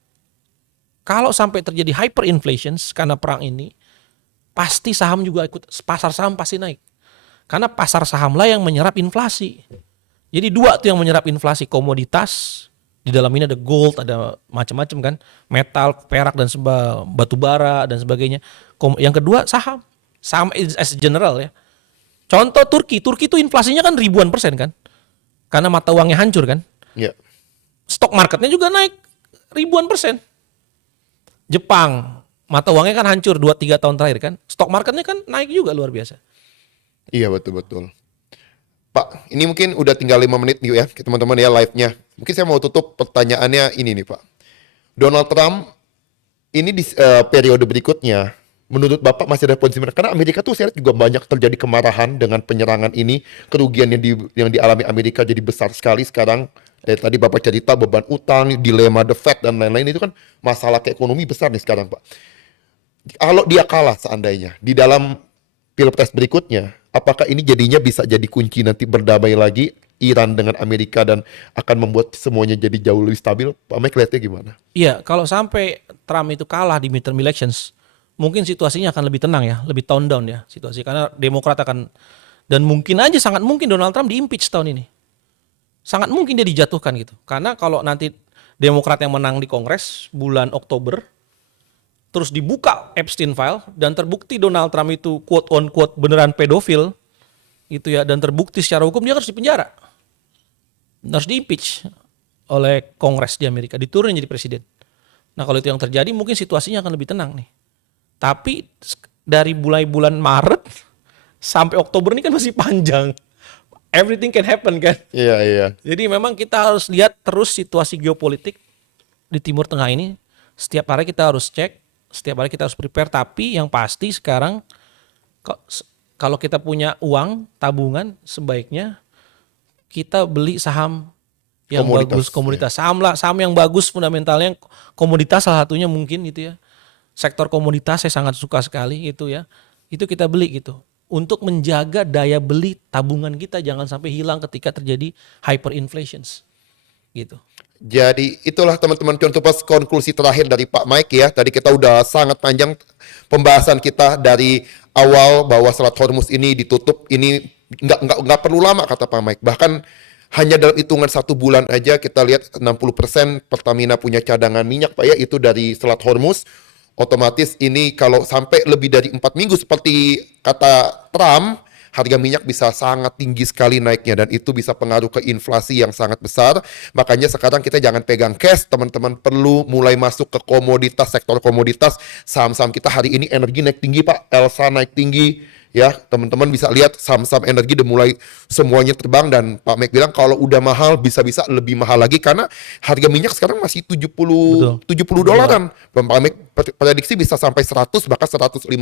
kalau sampai terjadi hyperinflation karena perang ini, pasti saham juga ikut, pasar saham pasti naik. Karena pasar sahamlah yang menyerap inflasi. Jadi dua tuh yang menyerap inflasi, komoditas, di dalam ini ada gold, ada macam-macam kan, metal, perak dan batu bara dan sebagainya. Yang kedua saham as general ya. Contoh Turki itu inflasinya kan ribuan persen kan, karena mata uangnya hancur kan. Iya. Stock marketnya juga naik ribuan persen. Jepang, mata uangnya kan hancur 2-3 tahun terakhir kan. Stock marketnya kan naik juga luar biasa. Iya, betul-betul. Pak, ini mungkin udah tinggal 5 menit nih ya, teman-teman ya live-nya. Mungkin saya mau tutup pertanyaannya ini nih, Pak. Donald Trump ini di periode berikutnya, menurut Bapak masih ada potensi menang? Karena Amerika tuh saya lihat juga banyak terjadi kemarahan dengan penyerangan ini, kerugian yang dialami Amerika jadi besar sekali sekarang. Tadi Bapak cerita beban utang, dilema the Fed dan lain-lain, itu kan masalah ke ekonomi besar nih sekarang, Pak. Kalau dia kalah seandainya di dalam Pilpres berikutnya, apakah ini jadinya bisa jadi kunci nanti berdamai lagi Iran dengan Amerika dan akan membuat semuanya jadi jauh lebih stabil? Pak Mike lihatnya gimana? Iya, kalau sampai Trump itu kalah di midterm elections, mungkin situasinya akan lebih tenang ya, lebih tone down ya situasi. Karena Demokrat akan, dan mungkin aja sangat mungkin Donald Trump di-impeach tahun ini. Sangat mungkin dia dijatuhkan gitu. Karena kalau nanti Demokrat yang menang di Kongres bulan Oktober, terus dibuka Epstein file dan terbukti Donald Trump itu quote on quote beneran pedofil gitu ya, dan terbukti secara hukum, dia harus dipenjara, harus di-impeach oleh Kongres di Amerika, diturunin jadi presiden. Nah kalau itu yang terjadi mungkin situasinya akan lebih tenang nih. Tapi dari mulai bulan Maret sampai Oktober ini kan masih panjang, everything can happen kan. Iya, iya. Jadi memang kita harus lihat terus situasi geopolitik di Timur Tengah ini. Setiap hari kita harus cek, setiap hari kita harus prepare. Tapi yang pasti sekarang kalau kita punya uang tabungan, sebaiknya kita beli saham yang bagus, komoditas. Ya. Saham yang bagus fundamentalnya, komoditas salah satunya mungkin gitu ya. Sektor komoditas saya sangat suka sekali itu ya. Itu kita beli gitu. Untuk menjaga daya beli tabungan kita jangan sampai hilang ketika terjadi hyperinflation gitu. Jadi itulah teman-teman contoh pas konklusi terakhir dari Pak Mike ya. Tadi kita udah sangat panjang pembahasan kita dari awal bahwa Selat Hormuz ini ditutup, ini nggak perlu lama kata Pak Mike. Bahkan hanya dalam hitungan 1 bulan aja kita lihat 60% Pertamina punya cadangan minyak Pak ya, itu dari Selat Hormuz. Otomatis ini kalau sampai lebih dari 4 minggu seperti kata Trump, harga minyak bisa sangat tinggi sekali naiknya dan itu bisa pengaruh ke inflasi yang sangat besar. Makanya sekarang kita jangan pegang cash, teman-teman perlu mulai masuk ke komoditas, sektor komoditas. Saham-saham kita hari ini energi naik tinggi Pak, Elsa naik tinggi. Ya, teman-teman bisa lihat saham-saham energi udah mulai semuanya terbang dan Pak Mek bilang kalau udah mahal bisa-bisa lebih mahal lagi karena harga minyak sekarang masih 70 dolaran. Dan Pak Mek prediksi bisa sampai 100 bahkan 150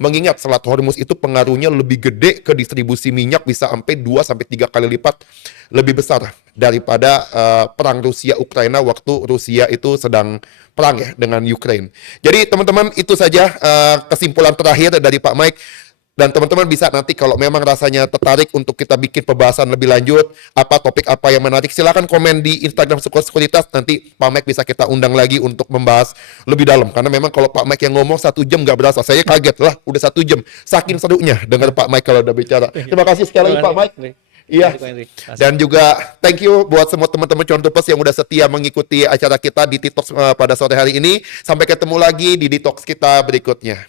mengingat Selat Hormuz itu pengaruhnya lebih gede ke distribusi minyak bisa sampai 2 sampai 3 kali lipat lebih besar daripada perang Rusia Ukraina waktu Rusia itu sedang perang ya dengan Ukraine. Jadi teman-teman itu saja kesimpulan terakhir dari Pak Mike. Dan teman-teman bisa nanti kalau memang rasanya tertarik untuk kita bikin pembahasan lebih lanjut, apa topik apa yang menarik, silakan komen di Instagram Sekuritas. Nanti Pak Mike bisa kita undang lagi untuk membahas lebih dalam. Karena memang kalau Pak Mike yang ngomong 1 jam nggak berasa. Saya kaget lah, udah 1 jam. Saking serunya dengar Pak Mike kalau udah bicara. Terima kasih sekali lagi Pak Mike. Iya. Dan juga thank you buat semua teman-teman Cuan Tupas yang udah setia mengikuti acara kita di Detox pada sore hari ini. Sampai ketemu lagi di Detox kita berikutnya.